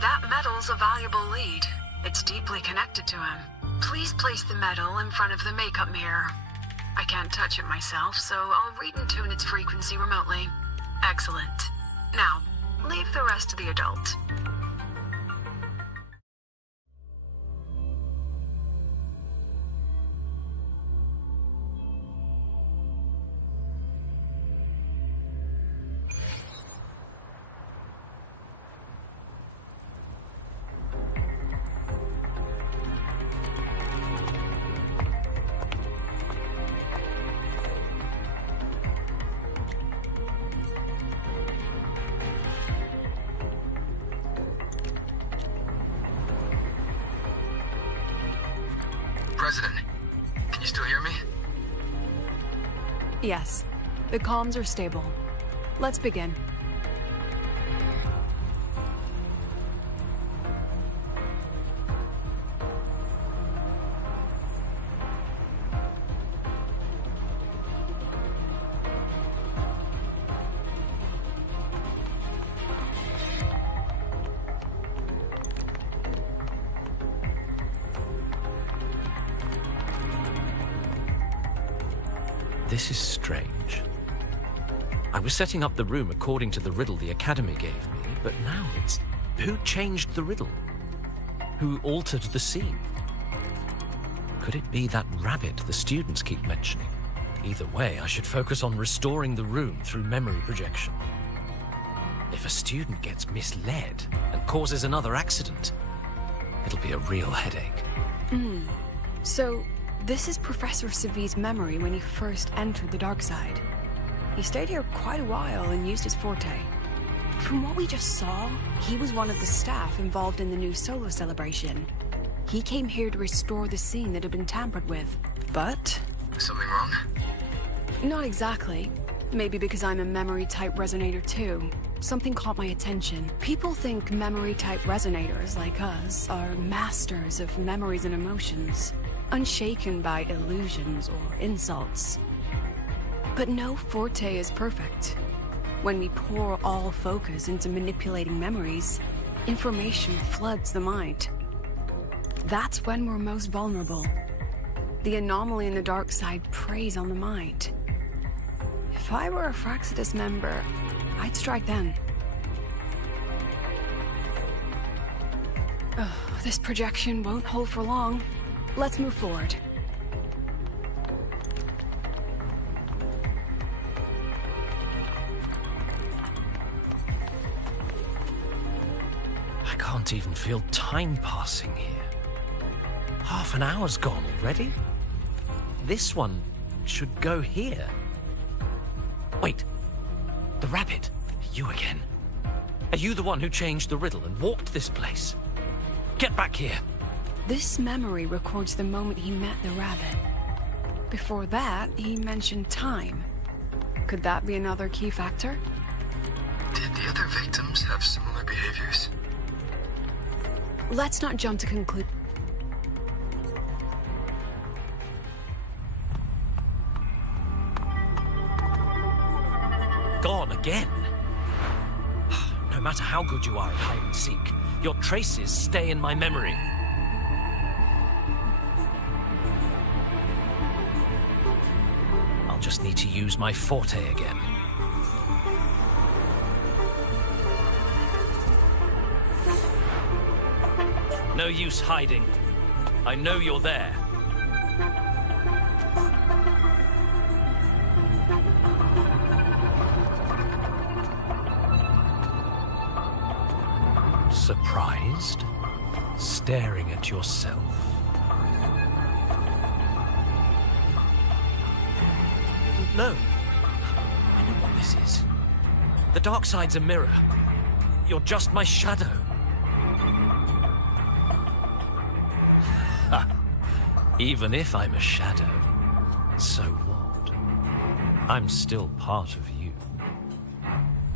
that medal's a valuable lead. It's deeply connected to him. Please place the medal in front of the makeup mirror. I can't touch it myself, so I'll read and tune its frequency remotely. Excellent. Now, leave the rest to the adult. President, can you still hear me? Yes, the comms are stable. Let's begin. This is strange. I was setting up the room according to the riddle the Academy gave me, but now it's... Who changed the riddle? Who altered the scene? Could it be that rabbit the students keep mentioning? Either way, I should focus on restoring the room through memory projection. If a student gets misled and causes another accident, it'll be a real headache. So, this is Professor Savid's memory when he first entered the dark side. He stayed here quite a while and used his forte. From what we just saw, he was one of the staff involved in the new solo celebration. He came here to restore the scene that had been tampered with. But... Something wrong? not exactly. Maybe because I'm a memory-type resonator too. Something caught my attention. People think memory-type resonators like us are masters of memories and emotions, unshaken by illusions or insults. But no forte is perfect. When we pour all focus into manipulating memories, information floods the mind. That's when we're most vulnerable. The anomaly in the dark side preys on the mind. If I were a Fraxidus member, I'd strike then. This projection won't hold for long. Let's move forward. I can't even feel time passing here. Half an hour's gone already? This one should go here. Wait, the rabbit, you again. Are you the one who changed the riddle and walked this place? Get back here. This memory records the moment he met the rabbit. Before that, he mentioned time. Could that be another key factor? Did the other victims have similar behaviors? Let's not jump to conclude. Gone again. No matter how good you are at hide and seek, your traces stay in my memory. I'll just need to use my forte again. No use hiding. I know you're there. Surprised? Staring at yourself? No. I know what this is. The dark side's a mirror. You're just my shadow. Ha! Even if I'm a shadow, so what? I'm still part of you.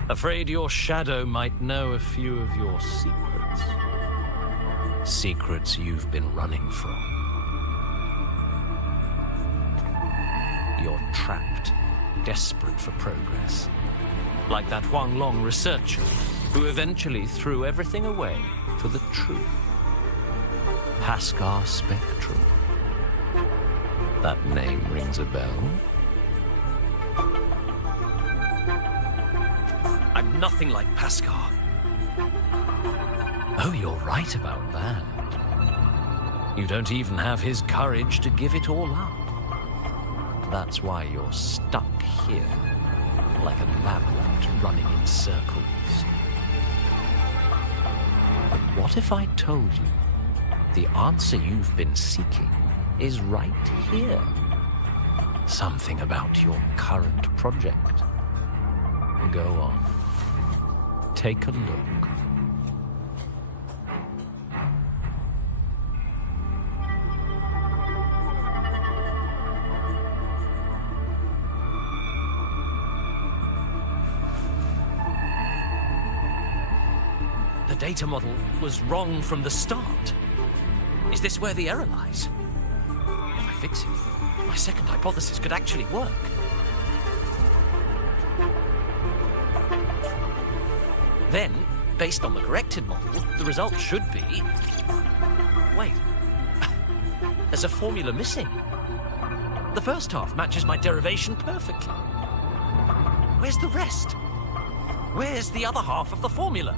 Afraid your shadow might know a few of your secrets. Secrets you've been running from. You're trapped, desperate for progress. Like that Huang Long researcher who eventually threw everything away for the truth. Pascar Spectrum. That name rings a bell. I'm nothing like Pascar. Oh, you're right about that. You don't even have his courage to give it all up. That's why you're stuck here, like a lab rat running in circles. But what if I told you the answer you've been seeking is right here? Something about your current project. Go on. Take a look. The data model was wrong from the start. Is this where the error lies? If I fix it, my second hypothesis could actually work. Then, based on the corrected model, the result should be... Wait. There's a formula missing. The first half matches my derivation perfectly. Where's the rest? Where's the other half of the formula?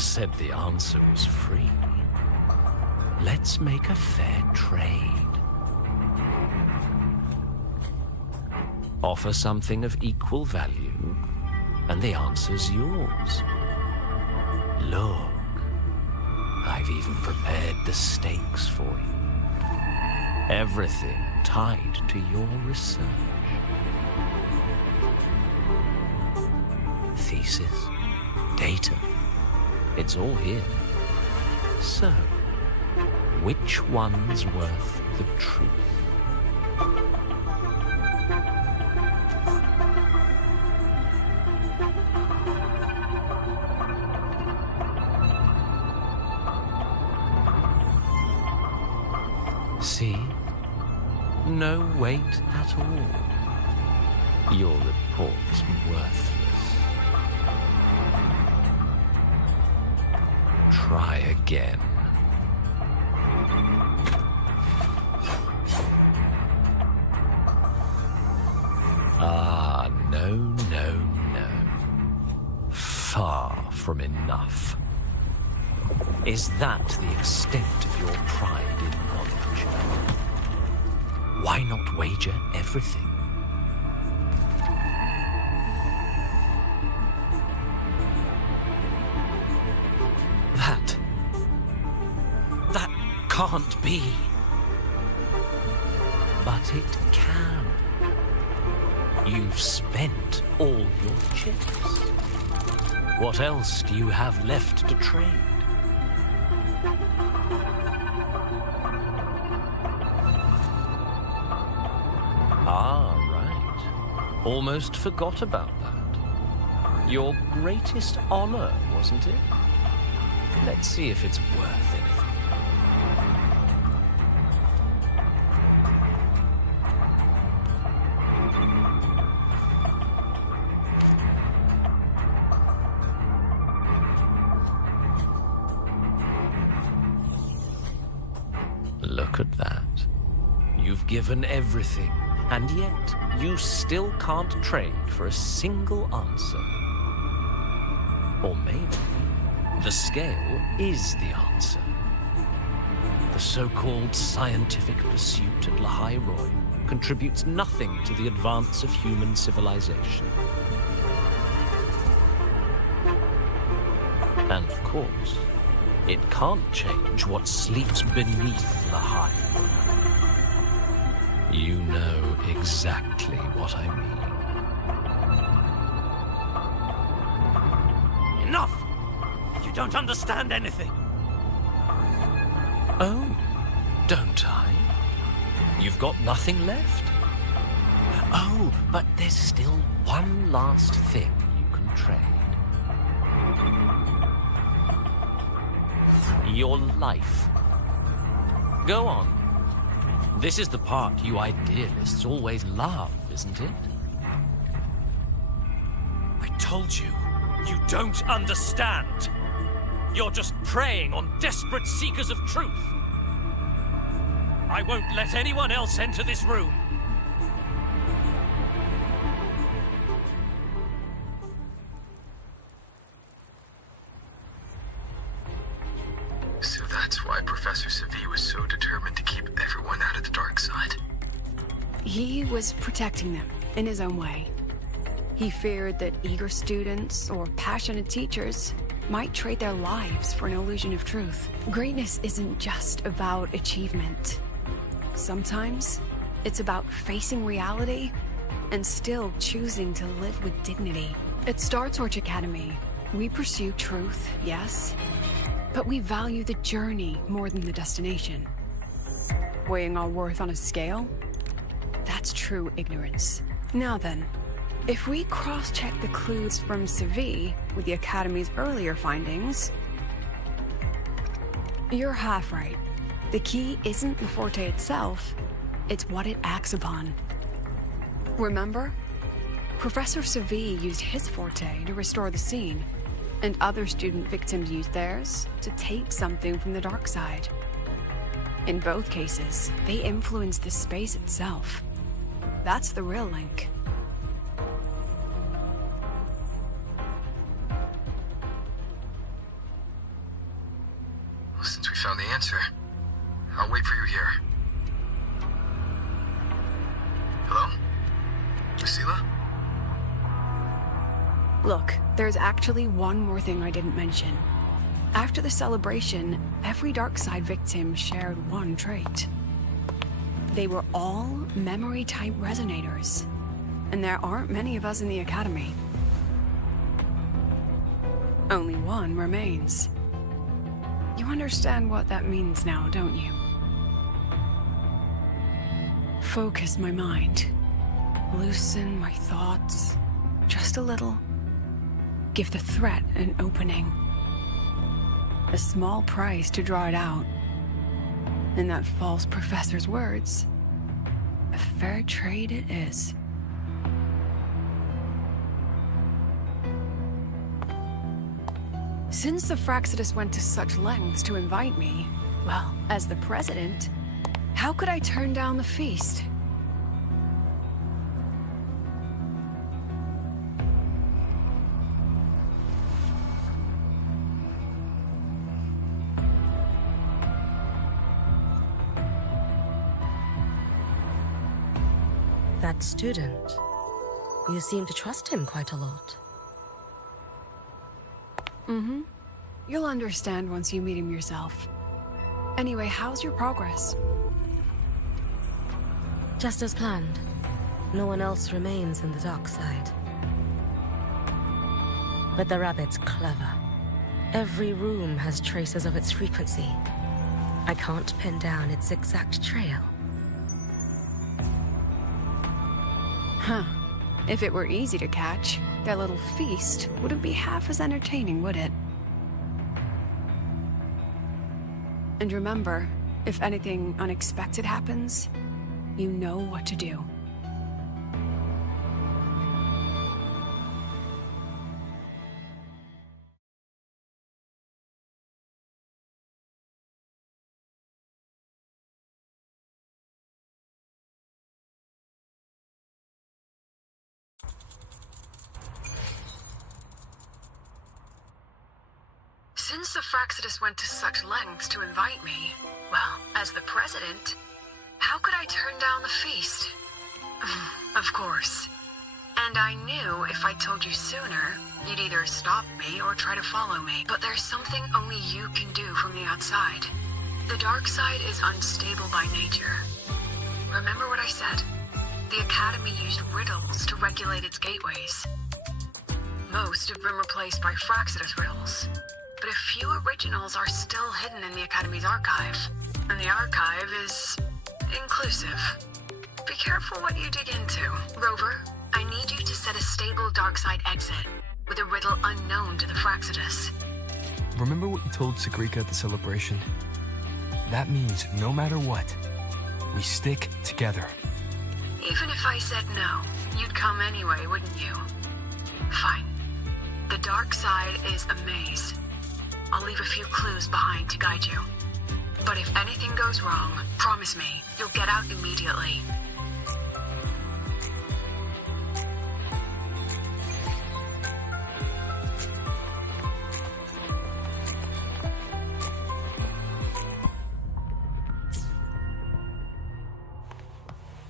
Said the answer was free. Let's make a fair trade. Offer something of equal value, and the answer's yours. Look, I've even prepared the stakes for you. Everything tied to your research. Thesis, data. It's all here. So, which one's worth the truth? See? No weight at all. Your report's worthless. Try again. Ah, no, no, no. Far from enough. Is that the extent of your pride in knowledge? Why not wager everything? That can't be. But it can. You've spent all your chips. What else do you have left to trade? Ah, right. Almost forgot about that. Your greatest honor, wasn't it? Let's see if it's worth anything. Look at that. You've given everything, and yet you still can't trade for a single answer. Or maybe the scale is the answer. The so-called scientific pursuit at Lahai Roy contributes nothing to the advance of human civilization. And of course, it can't change what sleeps beneath Lahai. You know exactly what I mean. Enough! You don't understand anything. Oh, don't I? You've got nothing left? Oh, but there's still one last thing you can trade. Your life. Go on. This is the part you idealists always love, isn't it? I told you, you don't understand. You're just preying on desperate seekers of truth. I won't let anyone else enter this room. So that's why Professor Savi was so determined to keep everyone out of the dark side. He was protecting them in his own way. He feared that eager students or passionate teachers might trade their lives for an illusion of truth. Greatness isn't just about achievement. Sometimes it's about facing reality and still choosing to live with dignity. At Star Torch Academy, we pursue truth, yes, but we value the journey more than the destination. Weighing our worth on a scale? That's true ignorance. Now then, if we cross-check the clues from Savi with the Academy's earlier findings, you're half right. The key isn't the Forte itself, it's what it acts upon. Remember? Professor Savi used his Forte to restore the scene, and other student victims used theirs to take something from the dark side. In both cases, they influenced the space itself. That's the real link. Well, since we found the answer, I'll wait for you here. Hello? Lucilla? Look, there's actually one more thing I didn't mention. After the celebration, every Darkside victim shared one trait. They were all memory-type resonators, and there aren't many of us in the Academy. Only one remains. You understand what that means now, don't you? Focus my mind. Loosen my thoughts. Just a little. Give the threat an opening. A small price to draw it out. In that false professor's words, a fair trade it is. Since the Fraxidus went to such lengths to invite me, well, as the president, how could I turn down the feast? That student, you seem to trust him quite a lot. Mm-hmm. You'll understand once you meet him yourself. Anyway, how's your progress? Just as planned. No one else remains in the dark side. But the rabbit's clever. Every room has traces of its frequency. I can't pin down its exact trail. Huh. If it were easy to catch, their little feast wouldn't be half as entertaining, would it? And remember, if anything unexpected happens, you know what to do. Since the Fraxidus went to such lengths to invite me, Well, as the president, how could I turn down the feast? Of course. And I knew if I told you sooner, you'd either stop me or try to follow me. But there's something only you can do from the outside. The dark side is unstable by nature. Remember what I said? The Academy used riddles to regulate its gateways. Most have been replaced by Fraxidus riddles. But a few originals are still hidden in the Academy's archive. And the archive is inclusive. Be careful what you dig into. Rover, I need you to set a stable darkside exit with a riddle unknown to the Fraxidus. Remember what you told Sagrika at the celebration? That means no matter what, we stick together. Even if I said no, you'd come anyway, wouldn't you? Fine. The dark side is a maze. I'll leave a few clues behind to guide you. But if anything goes wrong, promise me you'll get out immediately.